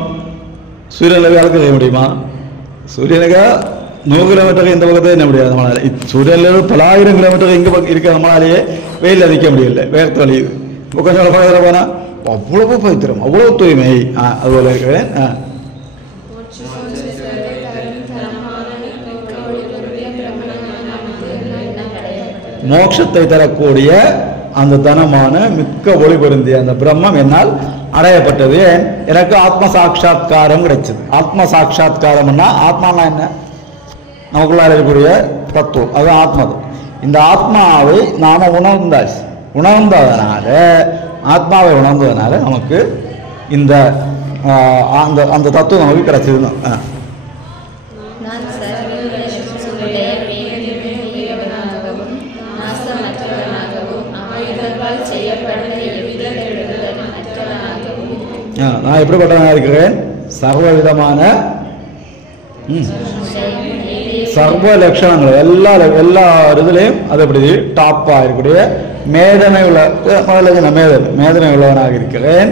சூரியனுக்கு அளக்க செய்ய முடியுமா? சூரியனுக்கு 100 கிலோமீட்டருக்கு இந்த பக்கத்தை என்ன முடியாது நம்மளால. சூரியன்ல பல ஆயிரம் கிலோமீட்டர் இங்கே இருக்க நம்மளாலேயே வெயில் அதிக்க முடியல, வேர்த்து வலியுது. இப்போ கொஞ்சம் பக்கத்தில் போனால் அவ்வளவு பவித்திரம், அவ்வளவு தூய்மை. அதுபோல இருக்கிறேன். மோட்சத்தை தரக்கூடிய அந்த தனமான மிக்க ஒளி பொருந்திய அந்த பிரம்மம் என்னால் அடையப்பட்டது. எனக்கு ஆத்ம சாட்சா்காரம் கிடைச்சது. ஆத்ம சாட்சா்காரம்னா ஆத்மானா என்ன? நமக்குள்ள இருக்கக்கூடிய தத்துவம், அது ஆத்மா. இந்த ஆத்மாவை நாம உணர்ந்ததனால ஆத்மாவை உணர்ந்ததுனால நமக்கு இந்த அந்த தத்துவம் நமக்கு கிடைச்சதுன்னு. நான் எப்படிப்பட்டவனாக இருக்கிறேன்? சர்வவிதமான சர்வ லட்சணங்கள் எல்லா இதுலையும் அது எப்படி டாப்பா இருக்கக்கூடிய மேதனை உள்ள மேதனை உள்ளவனாக இருக்கிறேன்.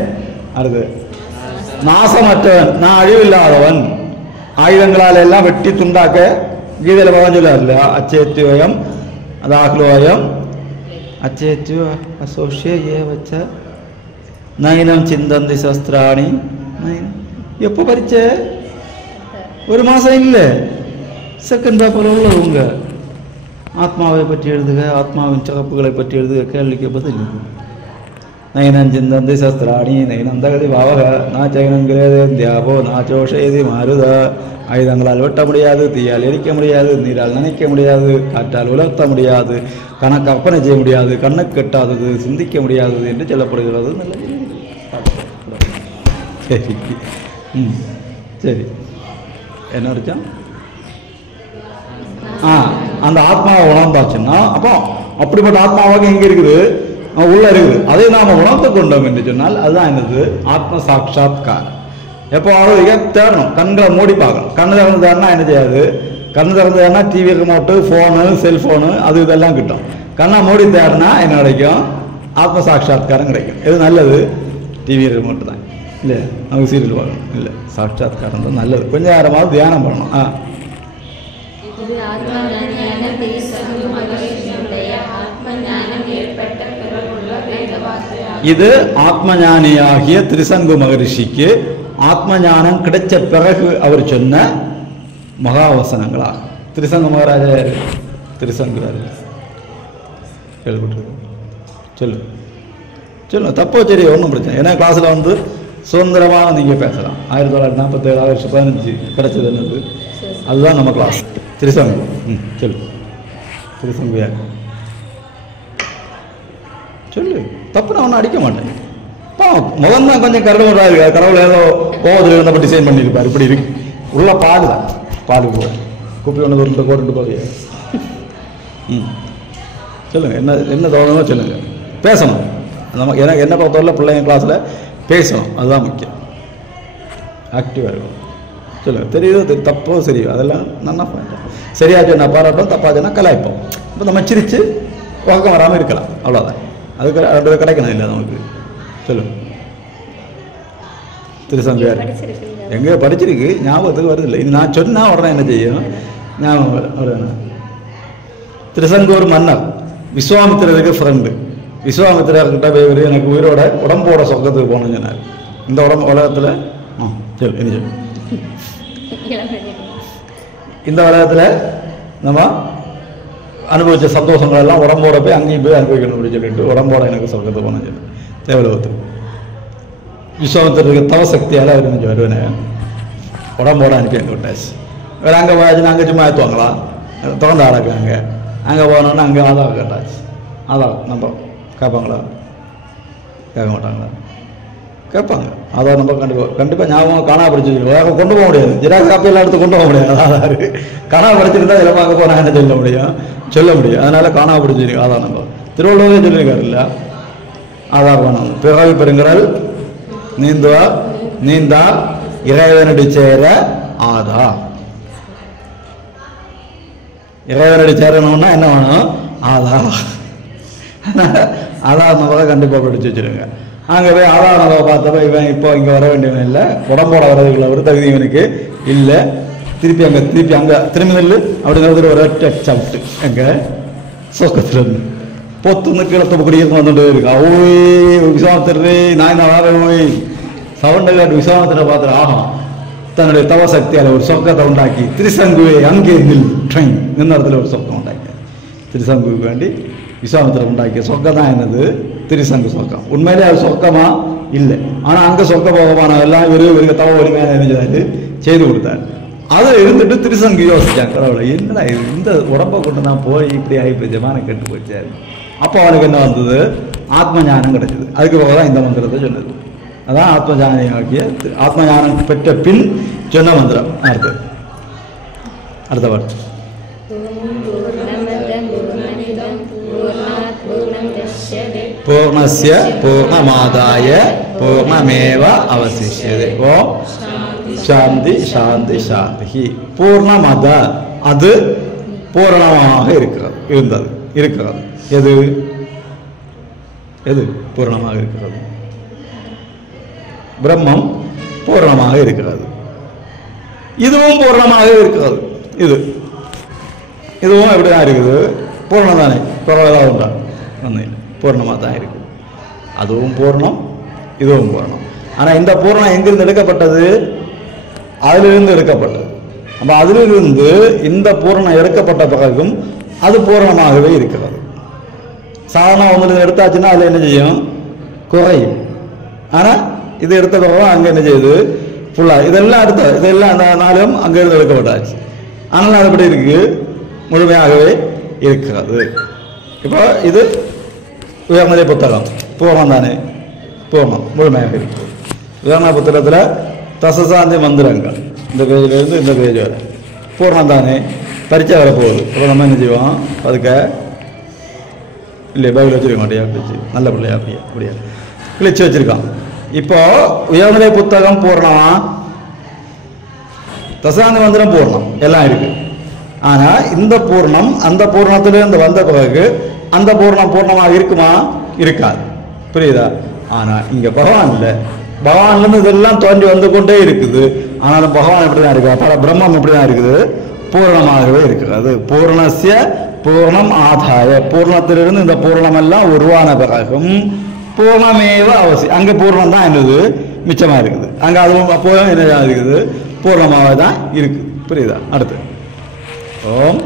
அடுத்து நாசமற்றவன், நான் அழிவில்லாதவன். ஆயுதங்களால் எல்லாம் வெட்டி துண்டாக்க கீதையில பகவான் சொல்லார் இல்லையா? அச்சேத்யோயம் அதாக்லோயம் அச்சேத்யோ அசோஷிய ஏ வச்ச நைனம் சிந்தந்தி சஸ்திராணி. எப்போ பறிச்ச? ஒரு மாசம் இல்லை, செகண்ட் பேப்பர் உள்ளவங்க. ஆத்மாவை பற்றி எழுதுக, ஆத்மாவின் சிறப்புகளை பற்றி எழுதுக, கேள்விக்கு பதில். நைனம் சிந்தந்தி சஸ்திராணி நைனம் தகதி பாவக நாச்சைனம் கிரேதேந்தியாபோ நாச்சோஷேதி மாருத. ஆயுதங்களால் வெட்ட முடியாது, தீயால் எரிக்க முடியாது, நீரால் நினைக்க முடியாது, காற்றால் உலர்த்த முடியாது, கற்பனை செய்ய முடியாது, கண்ணுக்கு கெட்டாதது, சிந்திக்க முடியாதது என்று சொல்லப்படுகிறது. நல்லது. சரி, சரி, என்ன அடிச்சான்? அந்த ஆத்மாவை உணர்ந்தாச்சுன்னா அப்போ அப்படிப்பட்ட ஆத்மாவாக எங்க இருக்குது? உள்ள இருக்குது. அதை நாம உணர்ந்து கொண்டோம் என்று சொன்னால் அதுதான் என்னது? ஆத்ம சாட்சா்காரம். எப்போவாவது தேடணும், கண்களை மூடி பார்க்கணும். கண்ணு திறந்து தேடினா என்ன செய்யாது? கண்ணு திறந்து தேடினா டிவி ரிமோட்டு, ஃபோனு, செல்ஃபோனு அது இதெல்லாம் கிட்டும். கண்ணை மூடி தேடினா என்ன கிடைக்கும்? ஆத்ம சாட்சா்காரம் கிடைக்கும். எது நல்லது? டிவி ரிமோட்டு தான் இல்லை, நமக்கு சீரியல் பார்க்கணும் இல்லை, சாட்சா்காரம் தான் நல்லது. கொஞ்ச நேரமாவது தியானம் பண்ணணும். இது ஆத்மஞானியாகிய திரிசங்கு மகரிஷிக்கு ஆத்ம ஞானம் கிடைச்ச பிறகு அவர் சொன்ன மகாவசனங்களாகும். திரிசங்கு மகாராஜா திரிசங்கு கேள்விப்பட்டிருக்கு. சொல்லு தப்போ சரி, ஒன்றும் பிரச்சனை. ஏன்னா கிளாஸில் வந்து சுதந்திரமாக நீங்கள் பேசலாம். 1947 ஆகஸ்ட் 15 கிடைச்சது என்னது? அதுதான் நம்ம கிளாஸ். திரிசங்கு. சொல்லு திரிசங்கு யார்? சொல்லு. தப்பு நான் ஒன்றும் அடிக்க மாட்டேன். முதல் தான் கொஞ்சம் கடவுள் இருக்கு. கடவுள் ஏதோ கோவத்தில் இருந்தப்ப டிசைன் பண்ணியிருப்பார். இப்படி இருக்கு. உள்ள பால் தான். பால் குப்பி ஒன்று ஒரு கோட்டு போறிய. சொல்லுங்க, என்ன தோணுமோ சொல்லுங்க. பேசணும். நமக்கு எனக்கு என்ன பொறுத்தவரை பிள்ளைங்க கிளாஸில் பேசணும், அதுதான் முக்கியம். ஆக்டிவாக இருக்கும். சொல்லுங்க, தெரியுதோ தப்போ சரியோ அதெல்லாம் நல்லா சரியா சொன்னா பாராட்டும், தப்பா சொன்னா கலாய்ப்போம். இப்போ நம்ம சிரிச்சு பழக்கம் வராமல் இருக்கலாம், அவ்வளோதான். அதுக்கு கிடைக்கணும் இல்லை நமக்கு. சொல்லுங்க. திருசங்கையார் எங்கே படிச்சிருக்கு, ஞாபகத்துக்கு வருது இல்லை. இது நான் சொன்னா உடனே என்ன செய்யணும்? ஞாபகம் வருது. திருசங்கு ஒரு மன்னர், விஸ்வாமித்திரருக்கு ஃப்ரெண்டு. விஸ்வாமித்திரர்கிட்ட போய் எனக்கு உயிரோட உடம்போட சொர்க்கத்துக்கு போகணும்னு சொன்னார். இந்த உலகத்தில் சரி என்ன சொல்லு, இந்த உலகத்தில் நம்ம அனுபவிச்ச சந்தோஷங்கள் எல்லாம் உடம்போட போய் அங்கேயும் போய் அனுபவிக்கணும் அப்படின்னு சொல்லிட்டு உடம்போட எனக்கு சொர்க்கத்துக்கு போகணும்னு சொல்லி தேவலோகத்துக்கு. விஸ்வாமித்திரருக்கு தவசக்தியால் அவர் கொஞ்சம் வருவேன் உடம்போட அனுப்பி அங்கே விட்டாச்சு. வேறு அங்கே போயாச்சுன்னா அங்கே சும்மா ஏற்றுவாங்களா? திறந்து ஆடாக்குறாங்க. அங்கே போனோன்னா அங்கே ஆதார் கேட்டாச்சு. ஆதார் நம்ம கேட்பாங்களா? கேட்க மாட்டாங்களா? கேட்பாங்க. ஆதார் நம்பர் கண்டிப்பாக ஞாபகம் காணா படிச்சிருக்கோம். கொண்டு போக முடியாது. ஜெராக்ஸ் காப்பியெல்லாம் எடுத்து கொண்டு போக முடியாது. ஆதார் காணா படிச்சிருந்தா இதில் பார்க்க போனால் என்ன சொல்ல முடியும். அதனால் காணா படிச்சிருக்கு ஆதார் நம்பர். திருவள்ளுவரே சொல்லியிருக்காரு இல்லை, ஆதார் வேணும். பிறவி பெருங்கடல் நீந்தா இறைவனடி சேர ஆதார். இறைவனடி சேரணும்னா என்ன வேணும்? ஆதார். ஆதார் நம்பரை கண்டிப்பாக படிச்சு வச்சிருங்க. அங்கே போய் ஆதார் நம்பரை பார்த்தப்ப இவன் இப்போ இங்கே வர வேண்டியவன் இல்லை, உடம்போட வரதுக்குள்ள ஒரு தகுதி இவனுக்கு இல்லை, திருப்பி அங்கே திரும்பி நெல் அப்படிங்கிறது ஒரு ஒற்றை சவுட்டு எங்கே சொர்க்கத்தில் இருந்து பொத்துன்னு கீழத்தை குடியிருந்து வந்துட்டு இருக்கா. ஓய் விஸ்வாமித்திரே நான் ஓய் சவுண்டை காட்டு விஸ்வாமித்திர பார்த்துட்டு ஆஹா தன்னுடைய தவ சக்தியால் ஒரு சொர்க்கத்தை உண்டாக்கி திரிசங்குவை அங்கே ட்ரெயின் இந்த இடத்துல ஒரு சொர்க்கம் உண்டாக்கி திரிசங்குவுக்கு வேண்டி விஸ்வாமித்திரம் உண்டாக்கிய சொர்க்கம் தான் என்னது திரிசங்கு சொர்க்கம். உண்மையிலே அது சொர்க்கமா இல்லை, ஆனால் அங்கே சொர்க்க போகமான எல்லாம் இவருக்கு தவ வலிமையான நினைச்சதாரு செய்து கொடுத்தாரு. அதை இருந்துட்டு திரிசங்கு யோசிச்சாங்க, கடவுளை என்னடா இது இந்த உடம்பை கொண்டு தான் போய் இப்படி ஆகிப்போச்சமான கெட்டு போச்சாரு. அப்போ அவனுக்கு என்ன வந்தது, ஆத்ம ஞானம் கிடைச்சது. அதுக்கு பிறகு தான் இந்த மந்திரத்தை சொன்னது. அதான் ஆத்ம ஞானியாகிய ஆத்ம ஞானம் பெற்ற பின் சொன்ன மந்திரம். அடுத்த பாட்டு பூர்ணஸ்ய பூர்ணமாதாய பூர்ணமேவ அவசிஷ்யதே. ஓம் சாந்தி சாந்தி சாந்தி. பூர்ணமத அது பூரணமாக இருக்கிறது. எது பூரணமாக இருக்கிறது? பிரம்மம் பூரணமாக இருக்கிறது. இதுவும் பூரணமாக இருக்கிறது. இதுவும் எப்படிதான் இருக்குது? பூர்ணம் தானே, குறைவதாக உண்டா? ஒன்றும் இல்லை, பூர்ணமாக தான் இருக்குது. அதுவும் பூர்ணம், இதுவும் பூர்ணம். ஆனால் இந்த பூர்ணம் எங்கிருந்து எடுக்கப்பட்டது? அதிலிருந்து எடுக்கப்பட்டது. அப்போ அதிலிருந்து இந்த பூரணம் எடுக்கப்பட்ட பிறகும் அது பூரணமாகவே இருக்கிறது. சாதாரண ஒன்று எடுத்தாச்சுன்னா அதில் என்ன செய்யும்? குறையும். ஆனால் இது எடுத்த பிறகு அங்கே என்ன செய்யுது? ஃபுல்லாக இதெல்லாம் அந்த நாளும் அங்கிருந்து எடுக்கப்பட்டாச்சு. ஆனால் அது எப்படி இருக்கு? முழுமையாகவே இருக்கிறது. இப்போ இது உயர்நிலை புத்தகம் பூர்ணம் தானே, பூர்ணம் முழுமையாக இருக்குது. உயர்நிலை புத்தகத்தில் தசசாந்தி மந்திரங்கள் இந்த பேஜிலிருந்து இந்த பேஜ் வரை பூர்ணம் தானே. பரீட்சை வரப்போகுது. இப்போ நம்ம என்ன செய்வோம்? அதுக்கு இல்லையா பைபிள் வச்சுருக்க மாட்டியா? கிழிச்சு நல்ல பிள்ளையா அப்படியா கிழிச்சு வச்சுருக்கான். இப்போ உயர்நிலை புத்தகம் பூர்ணமா? தசாந்தி மந்திரம் பூர்ணம் எல்லாம் இருக்கு. ஆனால் இந்த பூர்ணம் அந்த பூர்ணத்திலிருந்து வந்த பிறகு அந்த பூர்ணம் பூர்ணமாக இருக்குமா? இருக்காது. புரியுதா? ஆனால் இங்கே பகவான் இல்லை. பகவான்லேருந்து இதெல்லாம் தோன்றி வந்து கொண்டே இருக்குது. ஆனாலும் பகவான் எப்படி தான் இருக்குது? பல பிரம்மம் எப்படி தான் இருக்குது? பூர்ணமாகவே இருக்கிறது. பூர்ணஸ்ய பூர்ணம் ஆதாய பூர்ணத்திலிருந்து இந்த பூர்ணமெல்லாம் உருவான பிறகும் பூர்ணமேவ அவசியம். அங்கே பூர்ணம் தான் என்னது மிச்சமாக இருக்குது. அங்கே அதுவும் அப்போதும் என்னதான் இருக்குது? பூர்ணமாக தான் இருக்குது. புரியுதா? அடுத்து ஓம்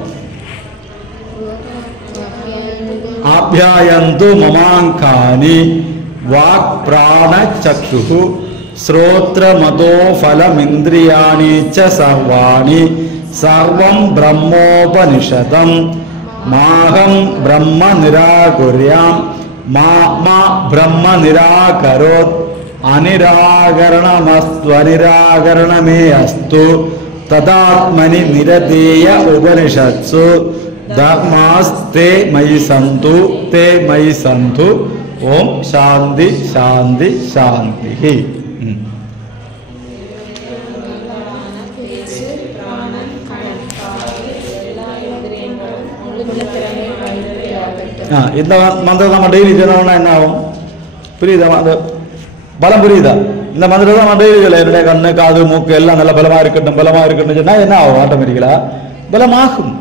ஆப்யாயந்து மமாங்கானி வாக் பிராண சக்ஷு ஸ்ரோத்ர மதோ ஃபலமிந்திரியாணி ச சர்வாணி சர்வம் பிரம்மோபனிஷதம் மாஹம் பிரம்ம நிராகுர்யாம் மா பிரம்ம நிராகரோத் அனிராகரணமஸ்துவனிராகரணமே அஸ்து ததாத்மனி நிரதேய உபனிஷத்சு தர்மாஸ்தே மயி சந்து தே மயி சந்து. ஓம் சாந்தி சாந்தி சாந்தி. இந்த மந்திரம் நம்ம டெய்லி சொன்னோம்னா என்ன ஆகும்? புரியுதா? அந்த பலம் புரியுதா? இந்த மந்திரம் நம்ம டெய்லி சொல்ல என்னுடைய கண்ணு காது மூக்கு எல்லாம் நல்லா பலமா இருக்கட்டும் சொன்னா என்ன ஆகும்? ஆட்டோமேட்டிக்கலா பலமாகும்.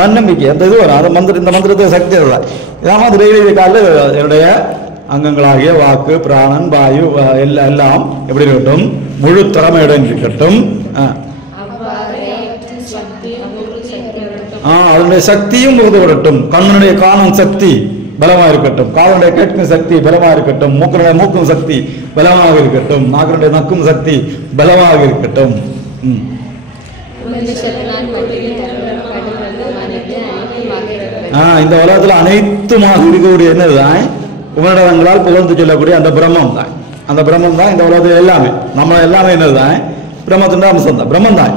நன்னம்பிக்கை அந்த இது வரும். அந்த மந்திரம் இந்த மந்திரத்தை சக்தி இல்லை. இதான் டெய்லி காலில் என்னுடைய அங்கங்களாகிய வாக்கு பிராணன் வாயு எல்லாம் எப்படி இருக்கட்டும்? முழு திறமையுடன் இருக்கட்டும். அதனுடைய சக்தியும் உறுதிப்படட்டும். கண்ணுடைய காணும் சக்தி பலமாக இருக்கட்டும், காதனுடைய கேட்கும் சக்தி பலமாக இருக்கட்டும், மூக்கனுடைய மூக்கும் சக்தி பலமாக இருக்கட்டும், நாக்கனுடைய நக்கும் சக்தி பலமாக இருக்கட்டும். இந்த உலகத்துல அனைத்துமாக இருக்கக்கூடிய என்னதுதான்? உபநிடதங்களால் புகழ்ந்து சொல்லக்கூடிய அந்த பிரம்மம் தான். அந்த பிரம்மம் தான் இந்த உலகத்துல எல்லாமே. நம்ம எல்லாமே என்னதுதான்? பிரம்மத்தின் அம்சம் தான், பிரம்மம் தான்.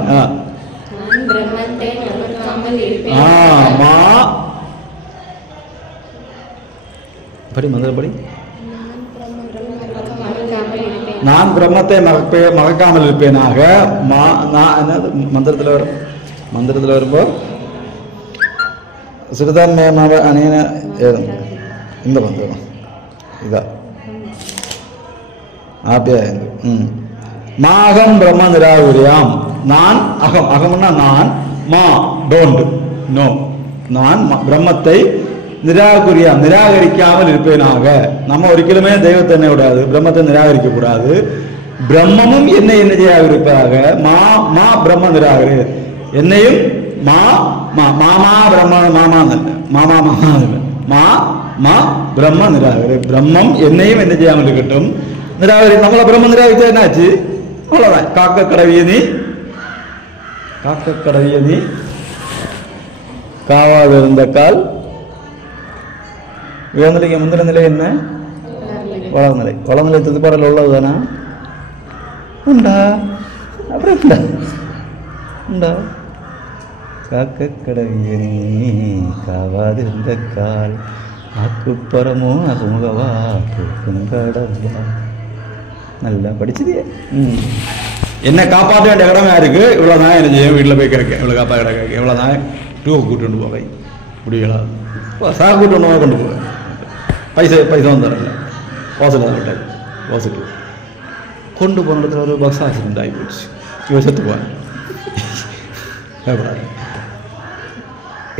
படி மந்திரப்படி. நான் பிரம்மத்தை மறக்காமல் இருப்பேனாக. மந்திரத்தில் வரும்போ சிறுதான் அணியன இந்த மந்திரம் இதா ஆப்யாயந்து. மாகம் பிரம்ம நிராகுரியாம். நான் அகம், அகம்னா நான், மா டோன்ட் நோ, நான் பிரம்மத்தை நிராகுரியாம் நிராகரிக்காமல் இருப்பேனாக. நம்ம ஒரிக்கலுமே தெய்வத்தை என்ன விடாது, பிரம்மத்தை நிராகரிக்க கூடாது. பிரம்மமும் என்னை என்ன செய்யாக இருப்பதாக. மா மா பிரம்ம நிராகரி, என்னையும் மா மா மாமா பிரம்ம மாமா மாமா மாமா மா மா பிரம்ம நிராகரி. பிரம்மம் என்னையும் என்ன செய்யாமல் இருக்கட்டும் நிராகரி. நம்மள பிரம்ம நிராகரிச்சா என்னாச்சு? அவ்வளவுதான். காக்க கடவிய நீ, காக்க கடவிய நீ காவாது இருந்த கால். உயர்நிலைக்கு முந்தின நிலை என்ன? வளர்நிலை. வளர்நிலை திருப்பாடல் உள்ளதுதானா? உண்டா? அப்புறம் உண்டா? உண்டா? காக்க கடவிய நீ காவாது இருந்த கால் ஆக்குப்பரமோ அகுமுகவா கடவா. நல்லா படிச்சதே. என்ன காப்பாற்ற வேண்டிய கடமை இருக்கு. இவ்வளோதான் என்ன செய்யும், வீட்டில் போய் கிடைக்க இவ்வளோ காப்பா கிடக்க இவ்வளோதான். டூவை கூட்டு போகை முடியலா சாக கூட்டு ஒன்று கொண்டு போவேன். பைசா வந்துடுறேன். வாசல் விட்டாய் வாசல் கொண்டு போன இடத்துல ஒரு பஸ் ஆக்சிடென்ட் ஆகி போச்சு. இவன் செத்துக்குவான்.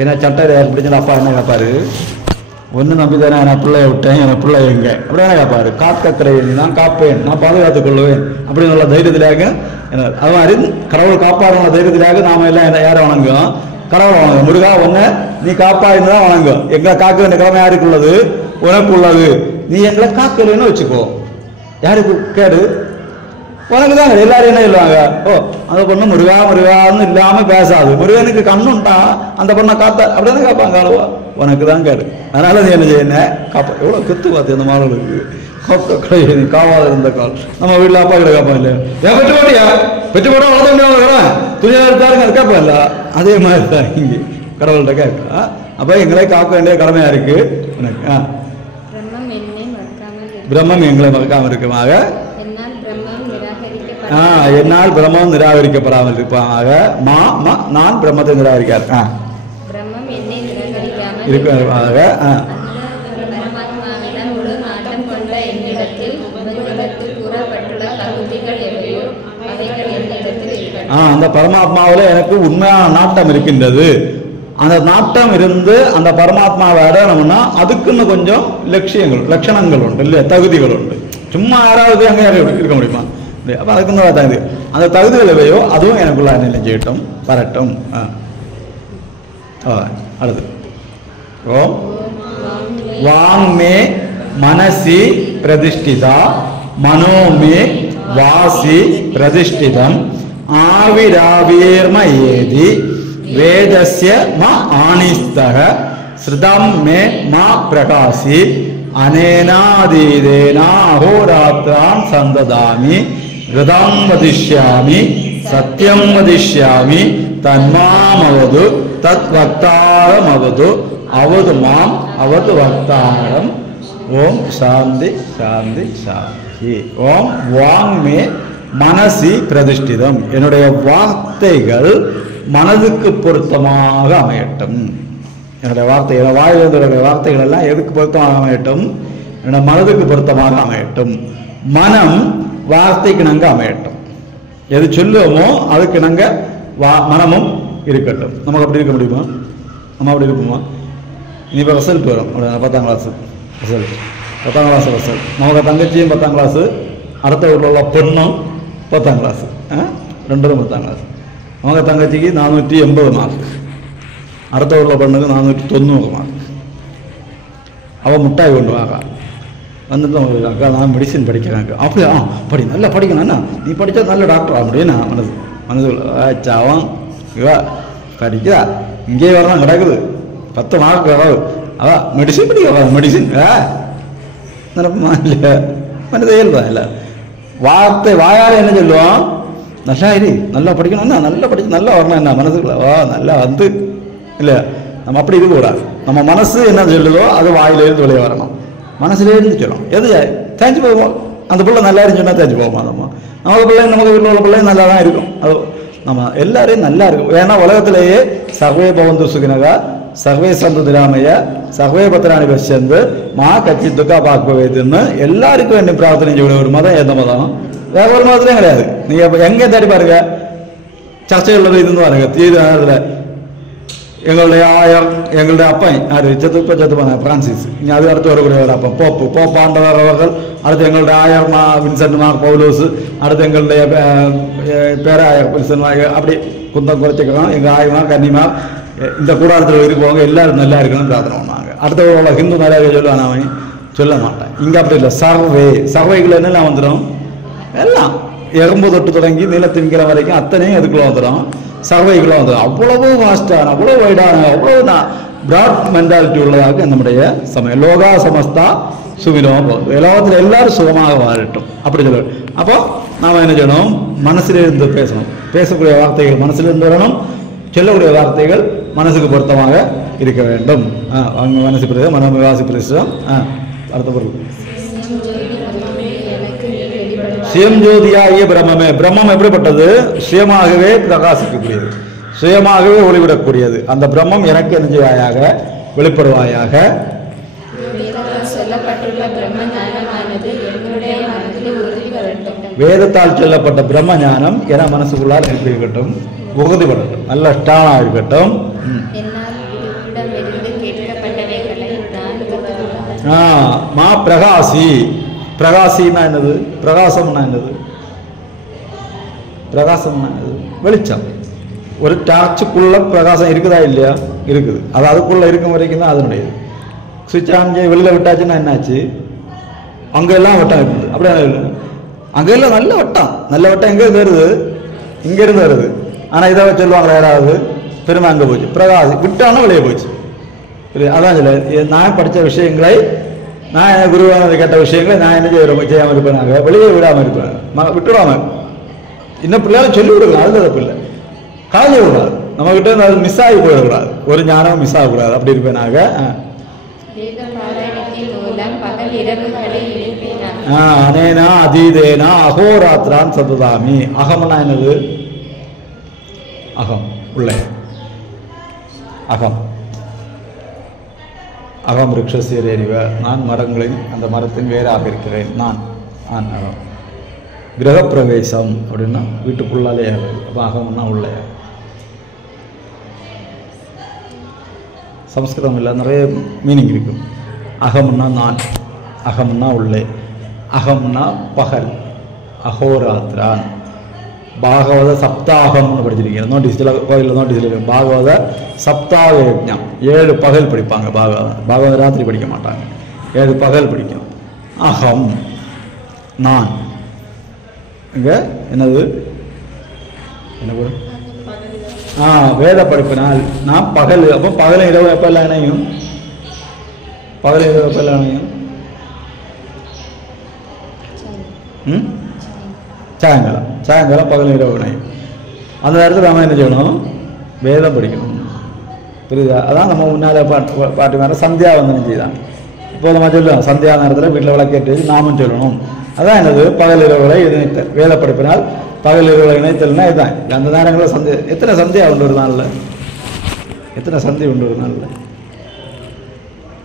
ஏன்னா சட்டை பிடிச்சா அப்பா என்ன கேட்பாரு, ஒன்று நம்பி தானே நான் பிள்ளைய விட்டேன், என் பிள்ளை எங்க அப்படி என்ன கேட்பாரு. காக்க கிடையாது, நான் காப்பேன், நான் பாதுகாத்துக் கொள்வேன் அப்படின்னு உள்ள தைரியத்திலாக அது மாதிரி கடவுள் காப்பாடுற தைரியத்திலாக நாம எல்லாம் யாரை வணங்குவோம்? கடவுளை வணங்கும். முருகா ஒன்ன நீ காப்பாடுன்னு தான் வணங்கும். எங்களை காக்க வேண்டிய கடமை யாருக்கு உள்ளது? உனக்கு உள்ளது. நீ எங்களை காக்கலன்னு வச்சுக்கோ, யாருக்கு கேடு? உனக்கு தாங்க. எல்லாரும் என்ன சொல்லுவாங்க, ஓ அந்த பொண்ணு முருகா முருகான்னு இல்லாம பேசாது, முருகனுக்கு கண்ணுண்டா அந்த பொண்ணை காத்தா அப்படிதானே காப்பாங்க. அளவா உனக்கு தான் கேடு. அதனால நீ என்ன செய்ய காப்பா. எவ்வளோ குத்து பார்த்து அந்த மாணவர்களுக்கு கிடையாது. காவாத இருந்த கால் நம்ம வீட்டில் அப்பா கிட்ட காப்பா இல்லையா? ஏன் பெற்று போட்டியா? பெற்று போட்டா வளர்த்துறேன் துணியா எடுத்தாருங்க அது கேட்பா இல்ல. அதே மாதிரி தான் இங்கே கடவுள்கிட்ட கேட்கா. அப்போ எங்களை காக்க வேண்டிய கடமையா இருக்கு உனக்கு. பிரம்மம் எங்களை மறக்காமல் இருக்குமாக. என்னால் பிரம்மம் நிராகரிக்கப்படாமல் இருப்பாங்க. மா மா நான் பிரம்மத்தை நிராகரிக்கார் இருப்பாக. அந்த பரமாத்மாவில் எனக்கு உண்மையான நாட்டம் இருக்கின்றது. அந்த நாட்டம் இருந்து அந்த பரமாத்மாவை அடையணும்னா அதுக்குன்னு கொஞ்சம் லட்சணங்கள் உண்டு இல்லையா, தகுதிகள் உண்டு. சும்மா யாராவது அங்கே இருக்க முடியுமா? அப்போ அதுக்குன்னு தகுதி, அந்த தகுதிகள் எவையோ அதுவும் எனக்குள்ள நிலை செய்யட்டும் வரட்டும். அடுத்து ஓம் வாங்மே மனசி பிரதிஷ்டிதா மனோமே வாசி பிரதிஷ்டிதம் ஆவிராவிர்மயேதி வேதஸ்ய ம ஆனிஸ்தஹ ஸ்ருதம் மே மா பிரகாசி அனேனாதீதேனா அஹோராத்ரான் சந்ததாமி ரிதம் வதிஷ்யாமி சத்யம் வதிஷ்யாமி தன்மாமவது தத் வக்தாரம் அவது அவது மாம் அவது வக்தாரம். ஓம் சாந்தி சாந்தி சாந்தி. ஓம் வாங்மே மனசி பிரதிஷ்டிதம். என்னுடைய வார்த்தைகள் மனதுக்கு பொருத்தமாக அமையட்டும். என்னுடைய வார்த்தைகள் வாயிலிருந்த வார்த்தைகள் எல்லாம் எதுக்கு பொருத்தமாக அமையட்டும்? என்னோட மனதுக்கு பொருத்தமாக அமையட்டும். மனம் வார்த்தைக்கு நாங்கள் அமையட்டும். எது சொல்லுவோமோ அதுக்கு நாங்கள் மனமும் இருக்கட்டும். நமக்கு அப்படி இருக்க முடியுமா? நம்ம அப்படி இருப்போமா? இனி இப்போ ரிசல்ட் வரும். 10ஆம் கிளாஸ் ரிசல்ட், 10ஆம் கிளாஸ் ரிசல்ட். நமக்கு தங்கச்சியும் 10ஆம் கிளாஸு, அடுத்த ஊரில் உள்ள பொண்ணும் 10ஆம் கிளாஸு, ரெண்டும் 10ஆம் கிளாஸ். நமக்கு தங்கச்சிக்கு 480 மார்க், அடுத்த ஊரில் பொண்ணுக்கு 490 மார்க். அவள் முட்டாய் கொண்டு வாங்க வந்துட்டு அக்கா நான் மெடிசின் படிக்கிறாங்க. அப்படியா படி நல்லா படிக்கணும் அண்ணா, நீ படித்தா நல்ல டாக்டர் ஆக முடியும். நான் மனசுக்குள்ள சாவம் இவா படிக்கிறா இங்கே வரதான் கிடக்குது 10 மார்க் வராது. அவள் மெடிசின் படிக்க மெடிசின் நினைப்பமா இல்லையா? மனது இயல்பா இல்லை. வார்த்தை வாயால் என்ன சொல்லுவோம்? நல்லா இரு, நல்லா படிக்கணும்னா நல்லா படிச்சு நல்லா வரணும். என்ன மனசுக்குள்ள நல்லா வந்து இல்லை, நம்ம அப்படி இருக்கக்கூடாது. நம்ம மனசு என்ன சொல்லுதோ அது வாயிலேருந்து வெளியே வரணும், மனசுலேருந்து சொல்லணும். எது தேஞ்சு போவோம், அந்த பிள்ளை நல்லா இருந்துச்சுன்னா தேஞ்சு போவோமா? நமக்கு பிள்ளை நமக்கு வீட்டில் உள்ள பிள்ளை நல்லா தான் இருக்கும். அது நம்ம எல்லாரையும் நல்லா இருக்கும். ஏன்னா உலகத்திலேயே சர்வே பவந்து சுகினகா சர்வே சந்து திராமைய சர்வே பத்திராணி பசிந்து மா கட்சி துக்கா பார்க்க வைத்துன்னு எல்லாருக்கும் வேண்டிய பிரார்த்தனை செய்யக்கூடிய ஒரு மதம் எந்த மதம்? வேற ஒரு மதத்துலையும் கிடையாது. நீங்க இப்போ எங்கே தேடி பாருங்க, சர்ச்சைகளில் இதுன்னு பாருங்க, தீது நேரத்தில் எங்களுடைய ஆயர், எங்களுடைய அப்பன் யார் செத்து போனாங்க பிரான்சிஸ், இங்கே அது அடுத்து வரக்கூடிய ஒரு அப்பன் போப்பாண்டவர் அவர்கள், அடுத்து எங்களுடைய ஆயர்மா வின்சென்ட் மார் பவுலோஸ், அடுத்து எங்களுடைய பேராயர் வின்சென்ட் மார், அப்படி குந்தம் குறைச்சிக்கிறோம். எங்கள் ஆயமார் கன்னிமார் இந்த கூடாரத்தில் இருப்பவங்க எல்லாரும் நல்லா இருக்கணும்னு பிரார்த்தனை பண்ணாங்க. அடுத்த ஹிந்து நிறைய சொல்லுவான், அவன் சொல்ல மாட்டேன். இங்கே அப்படி இல்லை. சர்வைகள் என்னெல்லாம் வந்துடும், எல்லாம் எறும்பு தொட்டு தொடங்கி நிலத்தின்கிற வரைக்கும் அத்தனையும் அதுக்குள்ள வந்துடும். சர்வைக்குள்ள வந்துடும். அவ்வளவு வாஸ்டான, அவ்வளவு வைடான, அவ்வளவு பிராட் மென்டாலிட்டி உள்ளதாக நம்முடைய சமயம். லோகா சமஸ்தா சுமிதமாக போகுது. எல்லாத்துல எல்லாரும் சுகமாக வாழட்டும் அப்படி சொல்லுவோம். அப்போ நாம் என்ன செய்யணும், மனசிலிருந்து பேசணும். பேசக்கூடிய வார்த்தைகள் மனசிலிருந்து வரணும். சொல்லக்கூடிய வார்த்தைகள் மனசுக்கு பொருத்தமாக இருக்க வேண்டும். மனசு பிரதேசம் மனவாசி பிரதேசம். அடுத்த பொருள் சுயம் ஜோதியாகிய பிரம்மே. பிரம்மம் எப்படிப்பட்டது? சுயமாகவே பிரகாசிக்கக்கூடியது, சுயமாகவே ஒளிவிடக்கூடியது. அந்த பிரம்மம் எனக்கு என்னவாயாக வெளிப்படுவாயாக. வேதத்தால் சொல்லப்பட்ட பிரம்ம ஞானம் என மனசுக்குள்ளார் இருக்கட்டும், உறுதிப்படட்டும், நல்ல ஸ்டானா இருக்கட்டும். மா பிரகாசி. பிரகாசின்னா என்னது? பிரகாசம்னா என்னது? பிரகாசம்னா என்னது? வெளிச்சம். ஒரு டார்ச்சுக்குள்ள பிரகாசம் இருக்குதா இல்லையா? இருக்குது. அது அதுக்குள்ள இருக்கும் வரைக்கும் தான் அதனுடையது. சுவிட்ச் ஆன் வெளியில விட்டாச்சுன்னா என்னாச்சு? அங்கெல்லாம் வட்டம் இருக்குது. அப்படியே அங்கெல்லாம் நல்ல வட்டம். நல்ல வட்டம் எங்கே வருது? இங்கிருந்து வருது. ஆனால் இதை சொல்லுவாங்களா யாராவது? பெருமை அங்கே போச்சு. பிரகாசி விட்டாலும் வெளியே போச்சு. அதான் சொல்ல, நான் படித்த விஷயங்களை, நான் என் குருவானது கேட்ட விஷயங்களை நான் என்ன செய்யாமல் இருப்பேன், நாங்கள் வெளியே விடாமல் இருப்பேன், விட்டுடாமல். இன்னும் பிள்ளைகளும் சொல்லி விடுக்கலாம், அது தப்பு இல்லை. காலேஜ் விடாது, நம்ம கிட்ட இருந்து அது மிஸ் ஆகி போயிடக்கூடாது, ஒரு ஞானம் மிஸ் ஆகக்கூடாது. அப்படி இருப்பேன் நாங்கள். அனேனா அதீதேனா அகோராத்திரான் சதுதாமி. அகம்னா என்னது? அகம் உள்ள அகம். அகம் ரிக்ஷசியரேரிவ. நான் மரங்களின் அந்த மரத்தின் வேறாக இருக்கிறேன். நான் அகம். கிரகப்பிரவேசம் அப்படின்னா வீட்டுக்குள்ளாலே ஆகுது. அப்போ அகம்னா உள்ள. சம்ஸ்கிருதம் இல்லை, நிறைய மீனிங் இருக்கும். அகம்னா நான், அகம்னா உள்ளே, அகம்னா பகல், அகோராத்திரான். பாகவத சப்தாகம்னு படிச்சிருக்கீங்க, நோட்டீஸ் சில கோயிலில் நோட்டீஸ் இருக்கு. பாகவத சப்தாக யஜ்ஞம். 7 பகல் படிப்பாங்க பாகவதம். பாகவத ராத்திரி படிக்க மாட்டாங்க, 7 பகல் படிக்கும். அகம் நான். இங்கே என்னது? என்ன? வேத படிப்பினால் நான் பகல். அப்போ பகல் இரவு எப்பெல்லாம் இணையும்? பகல் இரவு எப்பெல்லாம் இணையும்? சாயங்காலம். சாயங்காலம் பகல் இரவு இணையும். அந்த நேரத்தில் நம்ம என்ன செய்யணும்? வேதம் படிக்கணும். புரியுதா? அதான் நம்ம முன்னால் பாட்டு மேலே சந்தியா வந்தனம் செய்தாங்க. இப்போ நம்ம சொல்லுவோம், சந்தியா நேரத்தில் வீட்டில் விளக்கேற்றி நாமும் சொல்லணும். அதான் என்னது? பகல் இரவுகளை இணைத்தல். வேத படிப்பினால் பகல் இரவுகளை இணைத்தல்னா இதுதான். அந்த நேரங்களில் சந்தி. எத்தனை சந்தியா உண்டு ஒரு நாளில்? எத்தனை சந்தி உண்டு ஒரு நாளில்?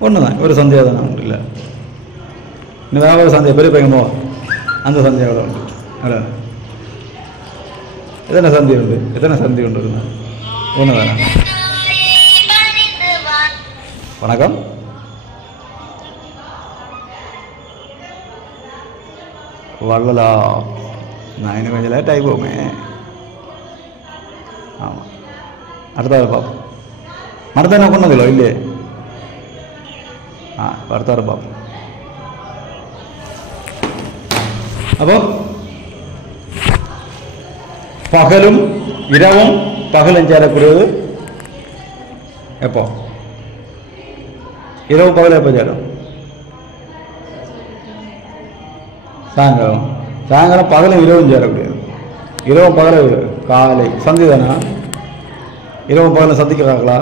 ஒன்று தான், ஒரு சந்தியா தானே உண்டு. இல்லை இன்னும் வேற ஒரு சந்தியா, பெரிய பையனோ அந்த சந்தியாவில் உண்டு. எத்தனை சந்தி உண்டு? எத்தனை சந்தி உண்டு? ஒன்று தானே. வணக்கம். வள்ளலா, நான் இன்னும் கொஞ்சம் லேட் ஆகி போமே. ஆமாம், அடுத்த பார்ப்போம். மரத்தை என்ன கொண்டதில்லை இல்லையே? அடுத்த பார்ப்போம். அப்போ பகலும் இரவும், பகலும் சேரக்கூடியது எப்போ? இரவு பகல் எப்போ சேரும்? சாயங்காலம். சாயங்காலம் பகலும் இரவும் சேரக்கூடியது. இரவும் பகல காலை சந்தி தானே. இரவும் பகலும் சந்திக்கிறாங்களா?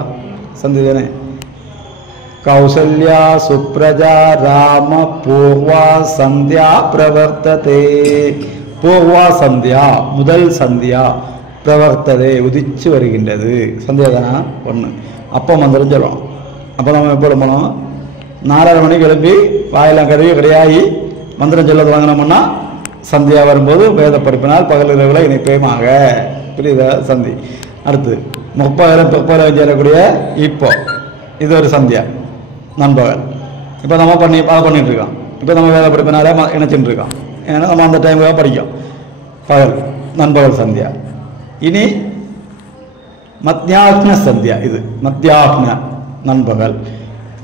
சந்தி தானே. கௌசல்யா சுப்ரஜா ராம பூர்வா சந்தியா பிரவர்த்ததே. பூர்வா சந்தியா, முதல் சந்தியா, பிரவர்த்ததே உதிச்சு வருகின்றது. சந்தியா தானே ஒன்று. அப்போ மந்திரம் சொல்லுவோம். அப்போ நம்ம எப்போ போனோம்? 4:30 மணிக்கு எழுப்பி வாயெல்லாம் கழுவி கிடையாகி மந்திரம் சொல்ல வாங்கினோம்னா சந்தியா வரும்போது வேத படிப்பினால் பகல் இரவுல இணைப்பேமாக. புரியுதா? சந்தி. அடுத்து முற்பகலும் பிற்பகலும் சேரக்கூடிய இப்போ இது ஒரு சந்தியா நண்பகல். இப்போ நம்ம பண்ணிட்டு இருக்கோம். இப்போ நம்ம வேத படிப்பினால இணைச்சுட்டு இருக்கோம். ஏன்னா நம்ம அந்த டைமுக்காக படிக்கும். பகல் நண்பகல் சந்தியா. இனி மத்தியாக்ன சந்தியா. இது மத்தியாக்ன நண்பகல்.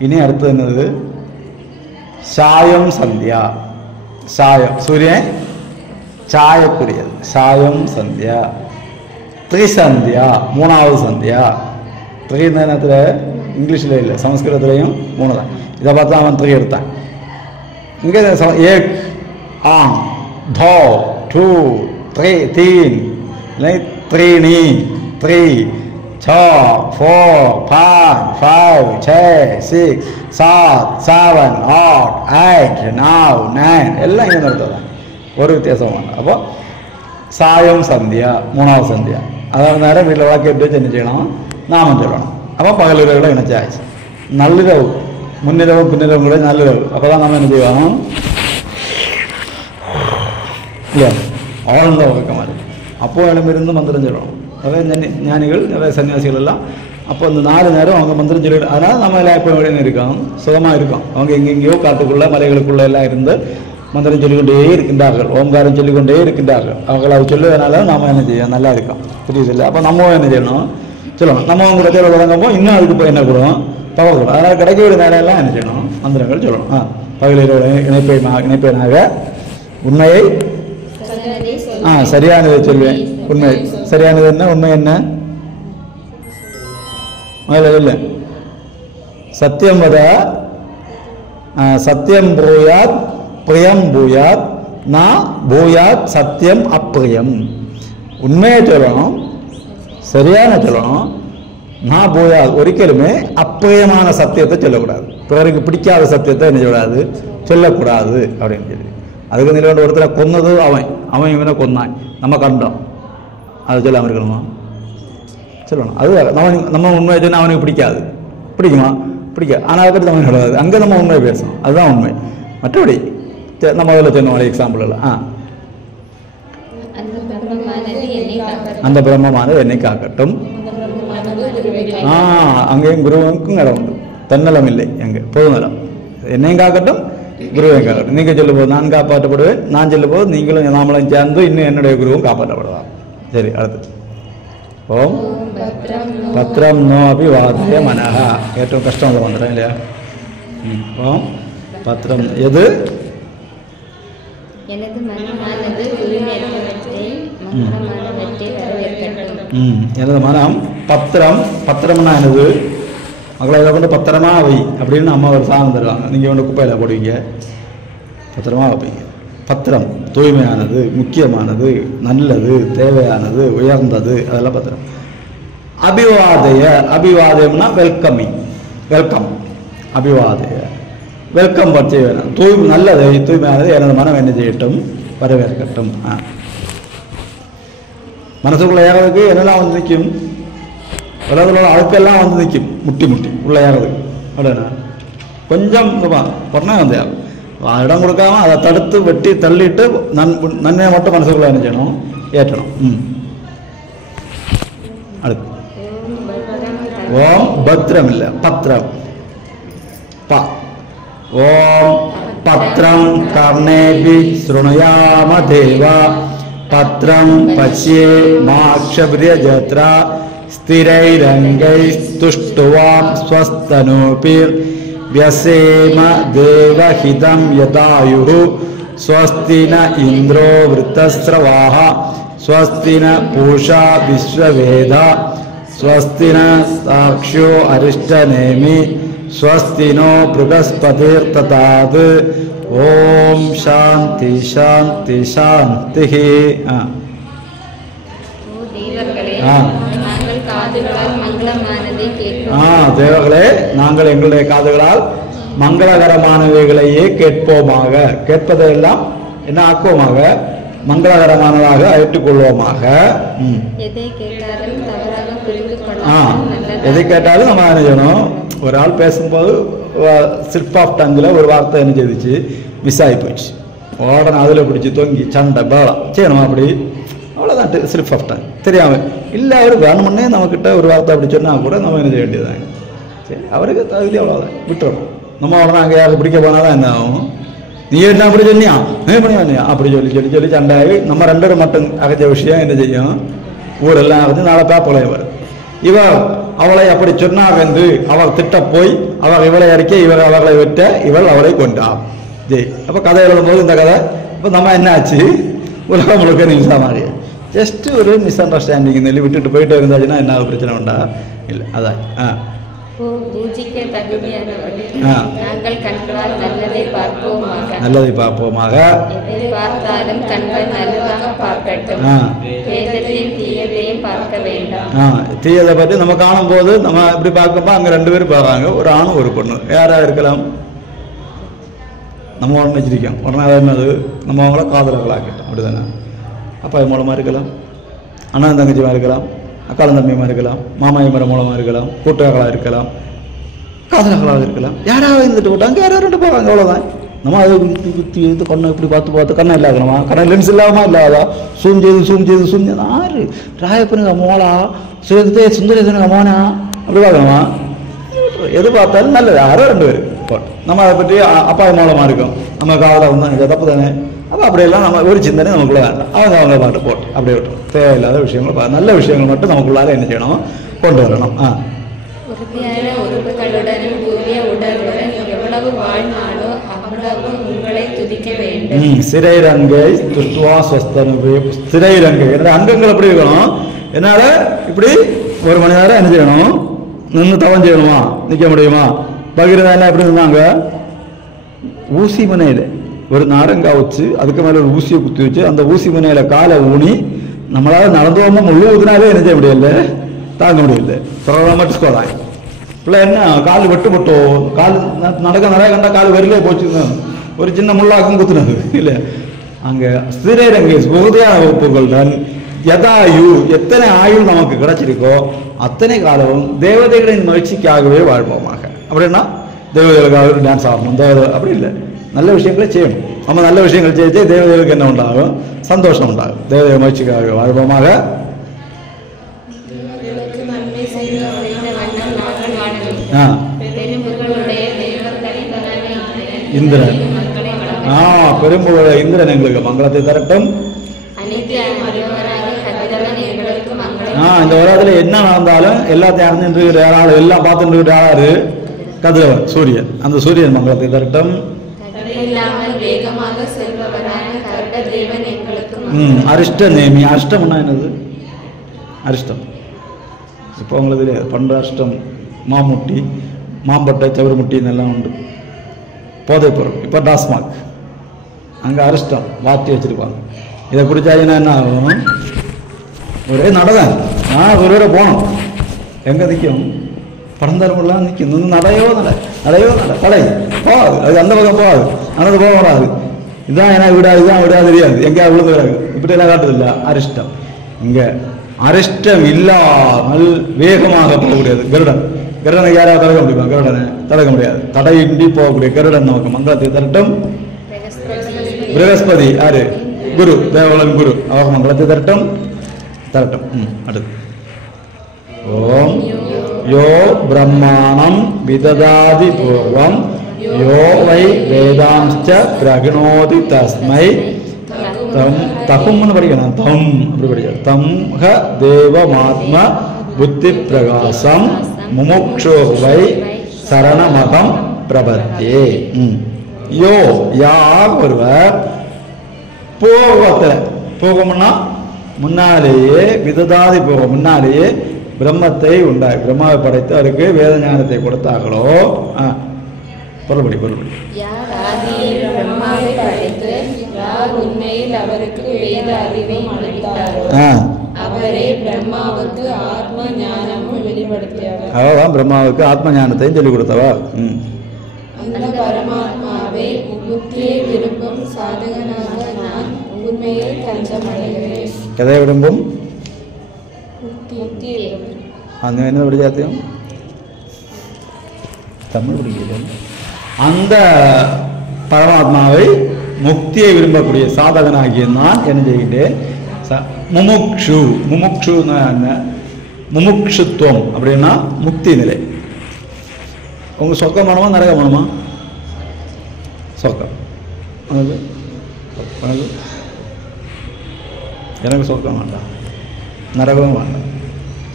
இனி அடுத்தது என்னது? சாயம் சந்தியா. சாயம் சூரியன் சாயக்கூடியது சாயம் சந்தியா. திரிசந்தியா மூணாவது சந்தியா. த்ரீ இந்த நேரத்தில் இங்கிலீஷில் இல்லை, சமஸ்கிருதத்துலேயும் 3 தான். இதை பார்த்தா அவன் 3 எடுத்தான். இங்கே ஏக் ஆங் தோ 2 3 3 இல்லை 3 3 6 4 5 5 6 6 7 7 8 8 9 9 எல்லாம் இங்கே நடத்ததான். ஒரு வித்தியாசம். அப்போ சாயம் சந்தியா மூணாவது சந்தியா. அதாவது நேரம் வீட்டில் வாக்கி எப்படி என்ன செய்யணும்? நாமம் சொல்லணும். அப்போ பகல் இரவுல இணைச்சாச்சு. நள்ளிரவு முன்னிரவு பின்னிரவு கூட நள்ளிரவு. அப்போ தான் நம்ம என்ன செய்வோம்? இல்லையா? ஆழ்ந்த உறக்கமாக இருக்கு. அப்போ இடமிருந்து மந்திரம் சொல்லணும். நிறைய ஞானிகள் நிறைய சன்னியாசிகள் எல்லாம் அப்போ இந்த 4 நேரம் அவங்க மந்திரம் சொல்லிட்டு, அதனால் நம்ம எல்லாம் இப்போ எப்படி இருக்கோம்? சுகமாக இருக்கும். அவங்க எங்கெங்கேயோ காட்டுக்குள்ளே மலைகளுக்குள்ளே எல்லாம் இருந்து மந்திரம் சொல்லிக்கொண்டே இருக்கின்றார்கள். ஓம்காரம் சொல்லிக்கொண்டே இருக்கின்றார்கள். அவங்களை அது சொல்லுவதனால நாம் என்ன செய்யணும்? நல்லா இருக்கும். புரியுது இல்லை? அப்போ நம்ம என்ன செய்யணும்? சொல்லணும். நம்ம அவங்க தேவை தொடங்கும்போ இன்னும் அதுக்கு இப்போ என்ன கூடும்? பவர் கூடும். அதனால் கிடைக்கக்கூடிய நேரம் எல்லாம் என்ன செய்யணும்? மந்திரங்கள் சொல்லணும். பகலிரோட இணைப்பேனாக உண்மையை சரியானதை சொல்வேன். உண்மை சரியானது என்ன? உண்மை என்ன? முதல்ல இல்லை சத்தியம் வத சத்தியம் பூயாத் பிரியம் பூயாத் நான் பூயாத் சத்தியம் அப்பிரியம். உண்மையை சொல்லணும், சரியான சொல்லணும். நான் பூயாத் ஒரிக்கலுமே அப்பிரியமான சத்தியத்தை சொல்லக்கூடாது. பிறருக்கு பிடிக்காத சத்தியத்தை என்ன சொல்லக்கூடாது? சொல்லக்கூடாது அப்படின்னு சொல்லி. அதுக்கு நிலவர ஒருத்தரை கொன்னது அவன் இவனை கொன்னான், நம்ம கண்டோம், அதை சொல்லாமல் இருக்கணுமா? சொல்லணும். அது நம்ம உண்மையை சொன்னால் அவனுக்கு பிடிக்காது. பிடிக்குமா? பிடிக்காது. ஆனால் அதை பற்றி நம்ம சொல்லக்கூடாது. அங்கே நம்ம உண்மை பேசணும். அதுதான் உண்மை. மற்றபடி நம்ம அதில் சொன்னோம் எக்ஸாம்பிள் எல்லாம். அந்த பிரம்மமானது என்னை காக்கட்டும். அங்கேயும் குருவுக்கும் இடம் உண்டு. தன்னலம் இல்லை. எங்கே பொதுநலம். என்னையும் காக்கட்டும், குருவையும் காக்கட்டும். நீங்கள் சொல்லும் போது நான் காப்பாற்றப்படுவேன், நான் சொல்லும் போது நீங்களும் நாமளும் சேர்ந்து இன்னும் என்னுடைய குருவும் காப்பாற்றப்படுவார். சரி, அடுத்து ஓம் பத்ரம் நோ அபி வாதய மனஹா. ഏറ്റവും கஷ்டம் வந்துடும் இல்லையா? ஓம் பத்ரம். எது? எனது மனம் பத்திரம். பத்திரம்னா என்னது? மக்களை இதை கொண்டு பத்திரமா வை அப்படின்னு அம்மா ஒரு சாதம் தருவாங்க. நீங்கள் ஒன்று குப்பையில் போடுவீங்க, பத்திரமா வைப்பீங்க. பத்திரம் தூய்மையானது, முக்கியமானது, நல்லது, தேவையானது, உயர்ந்தது, அதெல்லாம் பத்திரம். அபிவாதய. அபிவாதயம்னா வெல்கமிங். வெல்கம். அபிவாதய வெல்கம் பற்றி வேணும். நல்லது, தூய்மையானது எனது மனம் என்ன செய்யட்டும்? வரவேற்கட்டும். மனசுக்குள்ள ஏறதுக்கு என்னெல்லாம் வந்து நிற்கும்? உலகத்தில் அழுக்கெல்லாம் வந்து நிற்கும். முட்டி முட்டி உள்ள ஏறதுக்கு அப்படின்னா கொஞ்சம் பொண்ணா வந்து இடம் கொடுக்காம அதை தடுத்து வெட்டி தள்ளிட்டு நன்மையை மட்டும் மனசுக்குள்ள என்ன செய்யணும்? ஏற்றணும். அடுத்து ஓம் பத்ரம் இல்லை பத்ரம். பா. ஓம் பத்ரம் கர்ணேபி ஸ்ருணுயாம தேவா பத்ரம் பச்யே மாக்ஷப்ரியஜத்ரா ஸ்திரைரங்கைஸ்துஷ்டுவாம் ஸ்வஸ்தனோபிர் व्यसेम देवहितं यदायुः स्वस्ति न इन्द्रो वृतस्रवाः स्वस्ति न पूषा विश्ववेदा स्वस्ति न साक्ष्यो अरिष्टनेमि स्वस्ति नो बृहस्पतिर्दधात् ओम शांति शांति शांति. தேவர்களே, நாங்கள் எங்களுடைய காதுகளால் மங்களகரமானவைகளையே கேட்போமாக. கேட்பதையெல்லாம் என்ன ஆக்குவோமாக? மங்களகரமானதாக ஏற்றுக்கொள்வோமாக. எதை கேட்டாலும் நம்ம என்ன செய்யணும்? ஒரு ஆள் பேசும்போது ஸ்லிப் ஆஃப் டங்கில் ஒரு வார்த்தை என்ன செய்துச்சு? மிஸ் ஆகி போயிடுச்சு. உடனே அதில் பிடிச்சி தொங்கி சண்டை பாலம் செய்யணுமா அப்படி அவ்வளோதான் ஸ்லிப் ஆஃப் டைம் தெரியாமல் இல்லை அவர் வேணுமுன்னே நம்மக்கிட்ட ஒரு வார்த்தை அப்படி சொன்னால் கூட நம்ம என்ன செய்ய வேண்டியதுதாங்க சரி அவருக்கு தகுதி அவ்வளோதான் விட்டுறணும் நம்ம உடனே அங்கே யாருக்கு பிடிக்க போனால் தான் என்ன ஆகும் நீ என்ன அப்படி சொன்னியா பண்ணியா அப்படி சொல்லி சண்டாகி நம்ம 2 பேரும் மட்டும் அகச்ச விஷயம் என்ன செய்யும் ஊரெல்லாம் அகச்சு நாளை பேப்பளைய வரும் இவர் அவளை அப்படி சொன்னா வந்து அவள் திட்ட போய் அவள் இவளை அடிக்க இவர் அவர்களை விட்ட இவள் அவளை கொண்டா ஜெய் அப்போ கதை எழுதும் போது இந்த கதை இப்போ நம்ம என்ன ஆச்சு உலகம் முழுக்க நிமிஷம் மாதிரி ஜஸ்ட் ஒரு மிஸ் அண்டர்ஸ்டாண்டிங் நெல்லி விட்டுட்டு போயிட்டு இருந்தாச்சுன்னா என்ன பிரச்சனை உண்டா இல்லை அதான் நல்லதை பார்ப்போமாக தீயதை பற்றி நம்ம காணும் போது நம்ம இப்படி பார்க்கப்போ அங்க 2 பேரும் பார்ப்பாங்க ஒரு ஆணும் ஒரு பொண்ணு யாரா இருக்கலாம் நம்ம உடனே வச்சிருக்கோம் உடனே என்னது நம்ம அவங்கள காதலர்களாக்கிட்டோம் அப்படிதானே அப்பா மூலமாக இருக்கலாம் அண்ணன் தங்கச்சிமா இருக்கலாம் அக்காலம் தம்பியமாக இருக்கலாம் மாமாயமரம் மூலமாக இருக்கலாம் கூட்டாளர்களாக இருக்கலாம் காதலர்களாக இருக்கலாம் யாராவது இருந்துட்டு போட்டாங்க யாராவது 2 போவாங்க அவ்வளோதான் நம்ம அதை குத்தி இது கண்ணை இப்படி பார்த்து கண்ணை இல்லாக்கணுமா கண்ணை லென்ஸ் இல்லாமா இல்லாதா சூம் செய்து ஆறு ராயப்பனுங்க மோளா சுயத்தே சுந்தரேசனுங்க மோனா அப்படி பார்க்கணுமா எது பார்த்தாலும் நல்லது யாரோ 2 பேர் போட்டு நம்ம அதை பற்றி அப்பா மூலமாக இருக்கும் நம்ம காதலை வந்தாங்க தப்பு தானே அப்போ அப்படியெல்லாம் நம்ம ஒரு சிந்தனை நமக்குள்ள வேண்டாம் அவங்க பாட்டு போட்டு அப்படியே விட்டோம் தேவையில்லாத விஷயங்கள் நல்ல விஷயங்கள் மட்டும் நமக்குள்ளார என்ன செய்யணும் கொண்டு வரணும் சிறைரங்கை துஷ்டுவா ஸ்வஸ்தனுவே சிறைரங்கை அங்கங்கள் எப்படி இருக்கணும் என்னால இப்படி 1 மணி நேரம் என்ன செய்யணும் நின்று தவம் செய்யணுமா நிற்க முடியுமா பகிர்ந்தா எப்படி இருந்தாங்க ஊசி முனையில ஒரு நாரங்காய் வச்சு அதுக்கு மேலே ஒரு ஊசியை குத்தி வச்சு அந்த ஊசி முனையில காலை ஊனி நம்மளால நடந்தோமா முழுவதுனாலே என்ன செய்ய முடியல தாங்க முடியல மட்டும் இல்லை என்ன கால் வெட்டுப்பட்டோம் கால் நடக்க நிறைய கண்டா கால் வெறிலே போச்சுங்க ஒரு சின்ன முள்ளாக்கும் குத்துனது இல்லை அங்கே சிறைரங்கை உறுதியான வகுப்புகள் தான் யதாயு எத்தனை ஆயுள் நமக்கு கிடைச்சிருக்கோ அத்தனை காலமும் தேவதைகளின் மகிழ்ச்சிக்காகவே வாழ்வோமாக அப்படின்னா தேவதைகளுக்காக டான்ஸ் ஆகணும் தேவதை அப்படி இல்லை நல்ல விஷயங்களை செய்யணும் நம்ம நல்ல விஷயங்கள் செய்து தேவதைகளுக்கு என்ன உண்டாகும் சந்தோஷம் உண்டாகும் தேவதை மகிழ்ச்சிக்காக வாழ்வோமாக இந்திரன் பெரும்புகழ இந்திரன் எங்களுக்கு மங்களத்தை தரட்டும் இந்த உலகத்துல என்ன நடந்தாலும் எல்லாத்தையும் அறிஞ்சுட்டு ஆளு எல்லாம் பார்த்துட்டு ஆளாரு கதிரவன் சூரியன் அந்த சூரியன் மங்களத்தை தரட்டும் அரிஷ்ட நேமி அஷ்டம்னா என்னது அரிஷ்டம் இப்போ உங்களுக்கு பண்ட அஷ்டம் மாமுட்டி மாம்பட்டை சவரமுட்டி இதெல்லாம் உண்டு போதைப் பொருள் இப்போ டாஸ்மாக் அங்கே அரிஷ்டம் வாட்டி வச்சிருப்பாங்க இதை குடிச்சாங்கன்னா என்ன ஆகும் ஒரே நடதான் ஒருவரை போனோம் எங்கே நிற்கும் படந்தரமெல்லாம் நிற்கும் இன்னும் நடையோ தடை போகாது அது அந்த பக்கம் போகாது அந்த போக வராது இதுதான் ஏன்னா விடா தெரியாது எங்கேயா விழுந்துறாங்க இப்படி எல்லாம் காட்டுதில்ல அரிஷ்டம் இங்கே அரிஷ்டம் இல்லாமல் வேகமாக போகக்கூடியது கருடனை யாராவது தடுக்க முடியுமா கருடனை தடுக்க முடியாது தடையின்றி போகக்கூடிய கருடன் நமக்கு மங்களத்தை தரட்டும் பிரகஸ்பதி யாரு குரு தேவலன் குரு அவர் மங்களத்தை தரட்டும் அடுத்து ஓம் யோ பிரம்மாணம் விததாதி பூர்வம் யோ வை வேதாம்ச்ச பிரகிணோதி தஸ்மை தகும்னு படிக்கணும் தம் அப்படி படிக்கணும் தம் ஹ தேவமாத்ம புத்தி பிரகாசம் முமுக்ஷோ வை சரணமகம் பிரபத்தே யோ யார் ஒருவர் போகம்னா முன்னாலேயே விததாதி போகம் முன்னாலேயே பிரம்மத்தை உண்டாய் பிரம்மாவை படைத்து அவருக்கு வேத ஞானத்தை கொடுத்தார்களோ பொருள்படி அவதான் பிரம்மாவுக்கு ஆத்ம ஞானத்தையும் சொல்லிக் கொடுத்தவா எதை விரும்பும் என்ன படிச்சாத்தையும் தமிழ் படிக்கிறது அந்த பரமாத்மாவை முக்தியை விரும்பக்கூடிய சாதகனாகிய நான் என்ன செய்கின்றேன்? முமுக்ஷு. முமுக்ஷுன்னா என்ன? முமுக்ஷுத்துவம் அப்படின்னா முக்தி நிலை. உங்களுக்கு சொர்க்கம் வேணுமா நரகம் வேணுமா? சொர்க்கம். எனக்கு சொர்க்கம் வேண்டாம், நரகம் வேண்டாம்.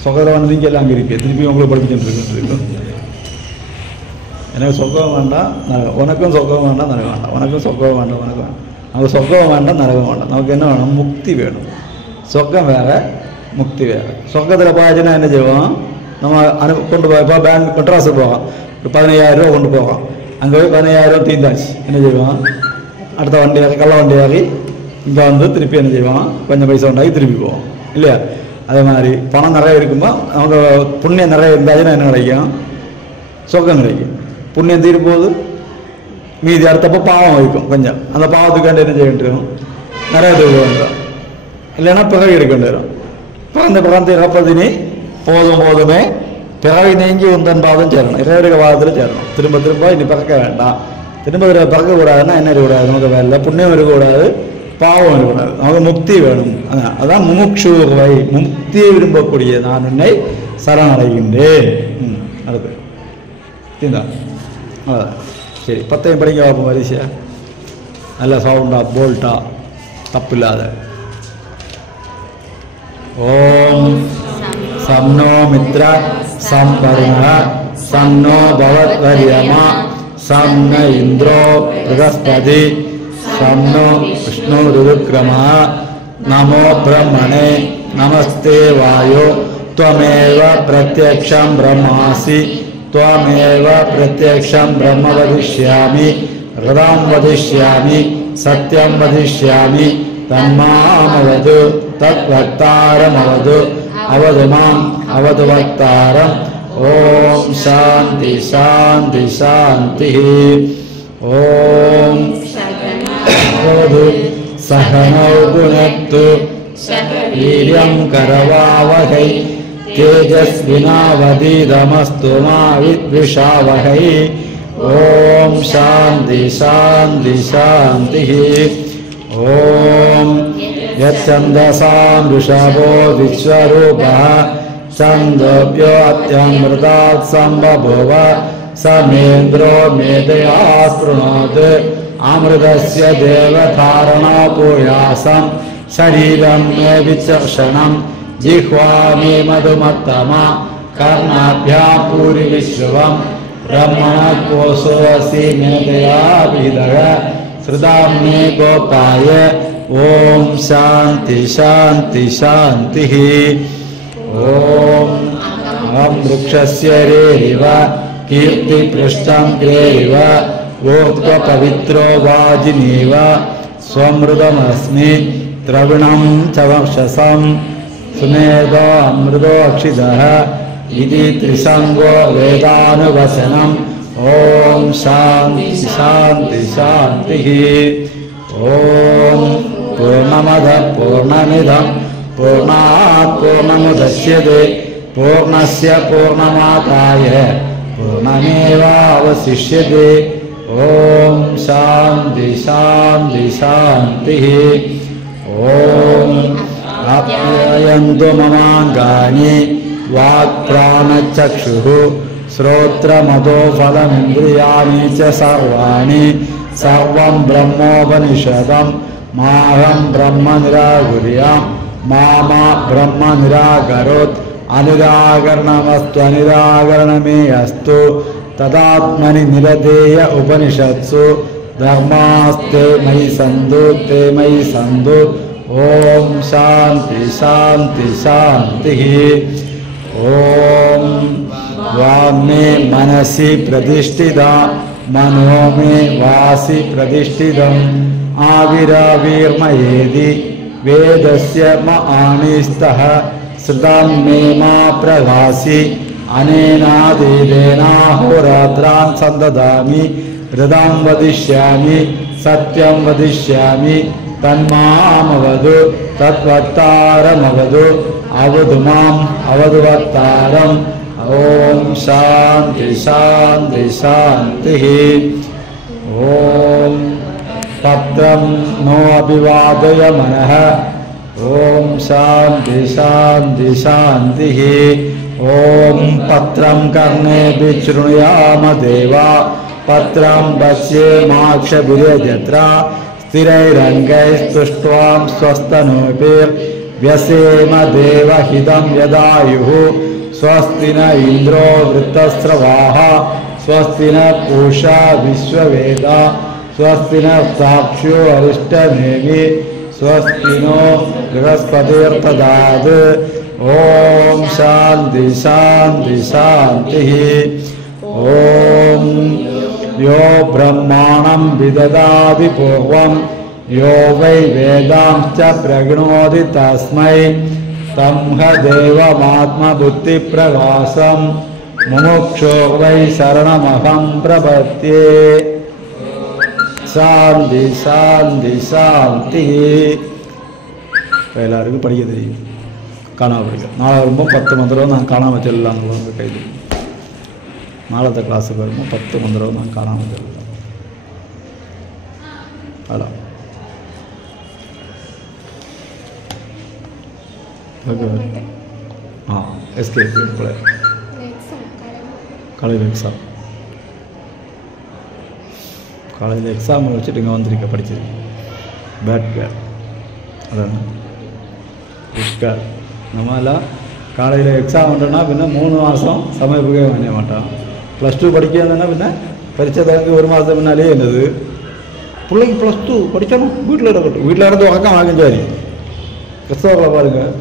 சொர்க்கத்தில் வந்து நீங்கள் எல்லாம் அங்கே இருப்பேன், திருப்பி உங்களை படிச்சுட்டு இருக்கோம். எனக்கு சொர்க்கம் வேண்டாம், உனக்கும் சொர்க்கம் வேண்டாம், நரகம் வேண்டாம். உனக்கும் சொர்க்கம் வேண்டாம், உனக்கு வேண்டாம். நமக்கு சொர்க்கம் வேண்டாம், நரகம் வேண்டாம். நமக்கு என்ன வேணும்? முக்தி வேணும். சொர்க்கம் வேறு, முக்தி வேறு. சொர்க்கத்தில் போயாச்சுன்னா என்ன செய்வோம்? நம்ம கொண்டு போய் இப்போ பேங்க் மெட்ராஸுக்கு போவோம், ஒரு 15,000 ரூபா கொண்டு போவோம். அங்கே போய் 15,000 ரூபா தீர்ந்தாச்சு. என்ன செய்வோம்? அடுத்த வண்டி ஏறி கள்ள வண்டி ஏறி இங்கே வந்து திருப்பி என்ன செய்வோம்? கொஞ்சம் பைசா உண்டாகி திருப்பி போவோம் இல்லையா? அதே மாதிரி பணம் நிறைய இருக்கும்போது அவங்க புண்ணியம் நிறைய இருந்தாச்சுன்னா என்ன கிடைக்கும்? சொர்க்கம் கிடைக்கும். புண்ணியம் தீரும் போது மீதி அடுத்தப்போ பாவம் வைக்கும் கொஞ்சம். அந்த பாவத்துக்காண்டி என்ன செய்ய வேண்டியும்? நிறைய தூக்க வேண்டும். இல்லைன்னா பிறகு எடுக்க வேண்டியும். பிறந்து இறப்பதினி போதும் போதுமே பிறகு நீங்கி உந்தன் பாதம் சேரணும், இறைவருக பாதத்தில் சேரணும். திரும்ப திரும்ப இனி பிறக்க வேண்டாம். திரும்ப பிறக்கக்கூடாதுன்னா என்ன இருக்கக்கூடாது? நமக்கு வேலை புண்ணியம் இருக்கக்கூடாது, பாவம் இருக்கக்கூடாது. நமக்கு முக்தி வேணும். அதான் முமுக்ஷுவை, முக்தியை விரும்பக்கூடிய நான் உன்னை சரணடைகின்றேன். அடுத்து தீந்தா அதான் சரி. 10 படிக்க பார்ப்போம் வரிசையா, நல்ல சவுண்டா போல்ட்டா தப்பு இல்லாத. ஓம் சம்னோ மித்ர சம்பர்ண சன்னோ பவத்வரியமா சம்ன இந்திரோ ப்ரகஸ்பதி சம்னோ விஷ்ணு ருத்ரமா நமோ பிரம்மணே நமஸ்தே வாயோ त्वमेव प्रत्यक्षं ब्रह्मासि त्वमेव प्रत्यक्षं ब्रह्म वदिष्यामि हृदं वदिष्यामि सत्यं वदिष्यामि तन्मामवतु तद्वक्तारमवतु अवतु माम् अवतु वक्तारम् ओम शांति शांति शांति। ओम सहनौ भुनक्तु वीर्यं करवावहै तेजस्विनावधीतमस्तु मा विद्विषावहै। ओम शांति शांति शांति। ओम यच्छन्दसां वृषभो विश्वरूपः छन्दोऽप्योऽत्यमृतात् सम्बभूव समेन्द्रो मेधया स्पृणोत् अमृतस्य देवधारणोपयासं शरीरं मे विचक्षणं जिह्वा मे मधुमत्तमा कर्णाभ्यां पूरिविश्रुवं ब्रह्मणः कोशोऽसि मेधया विदः श्रुतां मे गोपाय। ओम शांति शांति शांति। ओम अहं वृक्षस्य रेरिव कीर्तिपृष्ठं ग्रेरिव वोक्तपवित्रो वाजिनीव स्वमृतमस्मि द्रविणं च वक्षसं सुमेधो अमृतो अक्षितः इति त्रिसङ्गो वेदानुवचनम्। ओम शांति शांति शांति। ओम पूर्णमदः पूर्णमिदं पूर्णात् पूर्णमुदच्यते पूर्णस्य पूर्णमादाय पूर्णमेवावशिष्यते। ओम शांति शांति शांति। ओम आप्यायन्तु ममाङ्गानि वाक्प्राणचक्षुः श्रोत्रमतो फलमिन्द्रियाणि च सर्वाणि सर्वं ब्रह्मोपनिषदं माहं ब्रह्म निराकुर्यां मा ब्रह्म निराकरोत् अनिराकरणमस्तु अनिराकरणमे अस्तु तदात्मनि निरतेय उपनिषत्सु धर्मास्ते मयि सन्तु ते मयि सन्तु। ओम शांति शांति शांति। ओम वाङ्मे मनसि प्रतिष्ठिता मनो मे वासि प्रतिष्ठितम् आविराविर्मयेदि वेदस्य म आनीस्तः श्रुतं मे मा प्रभासि अनेनादिदेनाहोरात्रान् सन्ददामि हृदं वदिष्यामि सत्यं वदिष्यामि तन्मामवतु तद्वक्तारमवतु अवतु माम् अवतु वक्तारम्। ओम शांति शांति शांति। ओम पत्रं नो अभिवादय मनः। ओम शांति शांति शांति। ओम पत्रं कर्णेभिः शृणुयाम देवा पत्रं पश्येमाक्षभिर्यजत्रा स्थिरैरङ्गैस्तुष्ट्वां स्वस्तनूभिर्व्यसेम देवहितं यदायुः। स्वस्ति न इंद्रो वृत्तस्रवाः स्वस्ति न पूषा विश्ववेदा स्वस्ति न साक्षो अरिष्टनेमि स्वस्ति नो बृहस्पतिर्दधातु। ओम शांति शांति शांति। ओम यो ब्रह्माणं विददाति पूर्वं यो वै वेदांश्च प्रगृह्णोति तस्मै तं ह देवमात्मबुद्धिप्रकाशं मुमुक्षो वै शरणमहं प्रपद्ये। शांति शांति शांति। எல்லாருக்கும் படிக்க தெரியும், காணாம படிக்க. நாளை வரும்போது 10 மந்திரம் நான் காணாம வச்சிடலாங்க உங்கள் கையில். நாளത്തെ கிளாஸுக்கு வரும்போது 10 மந்திரம் நான் காணாம வச்சிடலாம். அதான் ஓகே. எஸ்கே காலையில் எக்ஸாம் காலையில் எக்ஸாம் வச்சுட்டு இங்கே வந்திருக்க படிச்சிருக்கேன். பேட் கேர் அதான் குட் கேர். நம்ம எல்லாம் காலையில் எக்ஸாம் பண்ணுறோன்னா பின்ன 3 மாதம் சமைப்புக்கே வாங்க மாட்டோம். +2 படிக்கிறதுனா பின்ன பரீட்சை தொடங்கி 1 மாதம் முன்னாலே என்னது பிள்ளைக்கு +2 படித்தாலும் வீட்டில் இருக்கட்டும், வீட்டில் இருந்து உறக்கம் வாங்கிட்டு சரி. கிறிஸ்தவர்களை பாருங்கள்,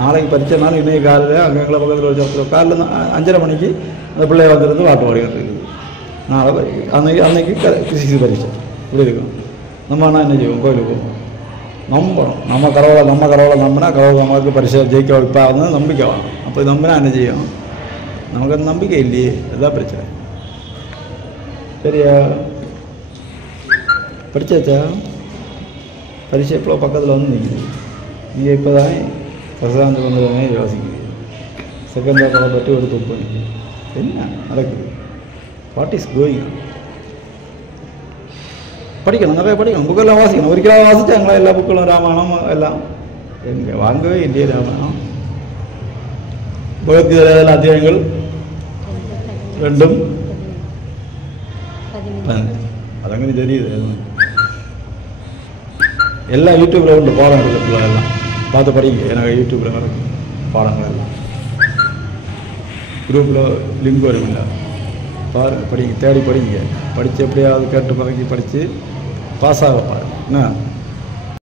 நாளைக்கு பரீட்சைனாலும் இன்றைக்கி காலையில் அங்கே எங்களை பக்கத்தில் ஒரு சாப்பிட்றோம். காலையில் 5:30 மணிக்கு அந்த பிள்ளை வந்துருந்து வாட்டு ஓடிக்கிட்டு இருக்குது. நாளை அன்னைக்கு பிசிக்ஸ் பரீட்சை இப்படி இருக்கும். நம்ம ஆனால் என்ன செய்வோம், கோயிலுக்கு போவோம். நம்பணும், நம்ம கடவுளை நம்பினா கடவுள் நமக்கு பரிசை ஜெயிக்க வைப்பா வந்து நம்பிக்கை வரும். அப்போ நம்பினா என்ன செய்யும், நமக்கு அந்த நம்பிக்கை இல்லையே, அதுதான் பிரச்சனை. சரியா? படித்தாச்சா? பரிசை எவ்வளோ பக்கத்தில் வந்து நிற்கிது. நீங்கள் இப்போ தான் பிரசாந்த் வந்ததானே யோசிக்குது. செகண்ட் ஹாஃபை பற்றி ஒரு துப்பு என்ன நடக்குது, வாட் இஸ் கோயிங். படிக்கணும், நிறைய படிக்கணும், புக்கெல்லாம் வாசிக்கணும். ஒரு கிலோ வாசித்தாங்களா எல்லா புக்களும், ராமாயணம் எல்லாம் எங்கே வாங்கவே இல்லையே. ராமாயணம் பகவத்கீதையில் அத்தியாயங்கள் 2 அதங்கே தெரியுது. எல்லாம் யூடியூப்பில் உண்டு, பாடம் இருக்குது, எல்லாம் பார்த்து படிங்க. எனக்கு யூடியூப்பில் நடக்கும் பாடங்கள் எல்லாம், குரூப்பில் லிங்க் வரும், இல்லை பாருங்கள், படிங்க, தேடி படிங்க. படித்து எப்படியாவது கேட்டு பழகி படித்து பாஸ் ஆக பாருங்க என்ன.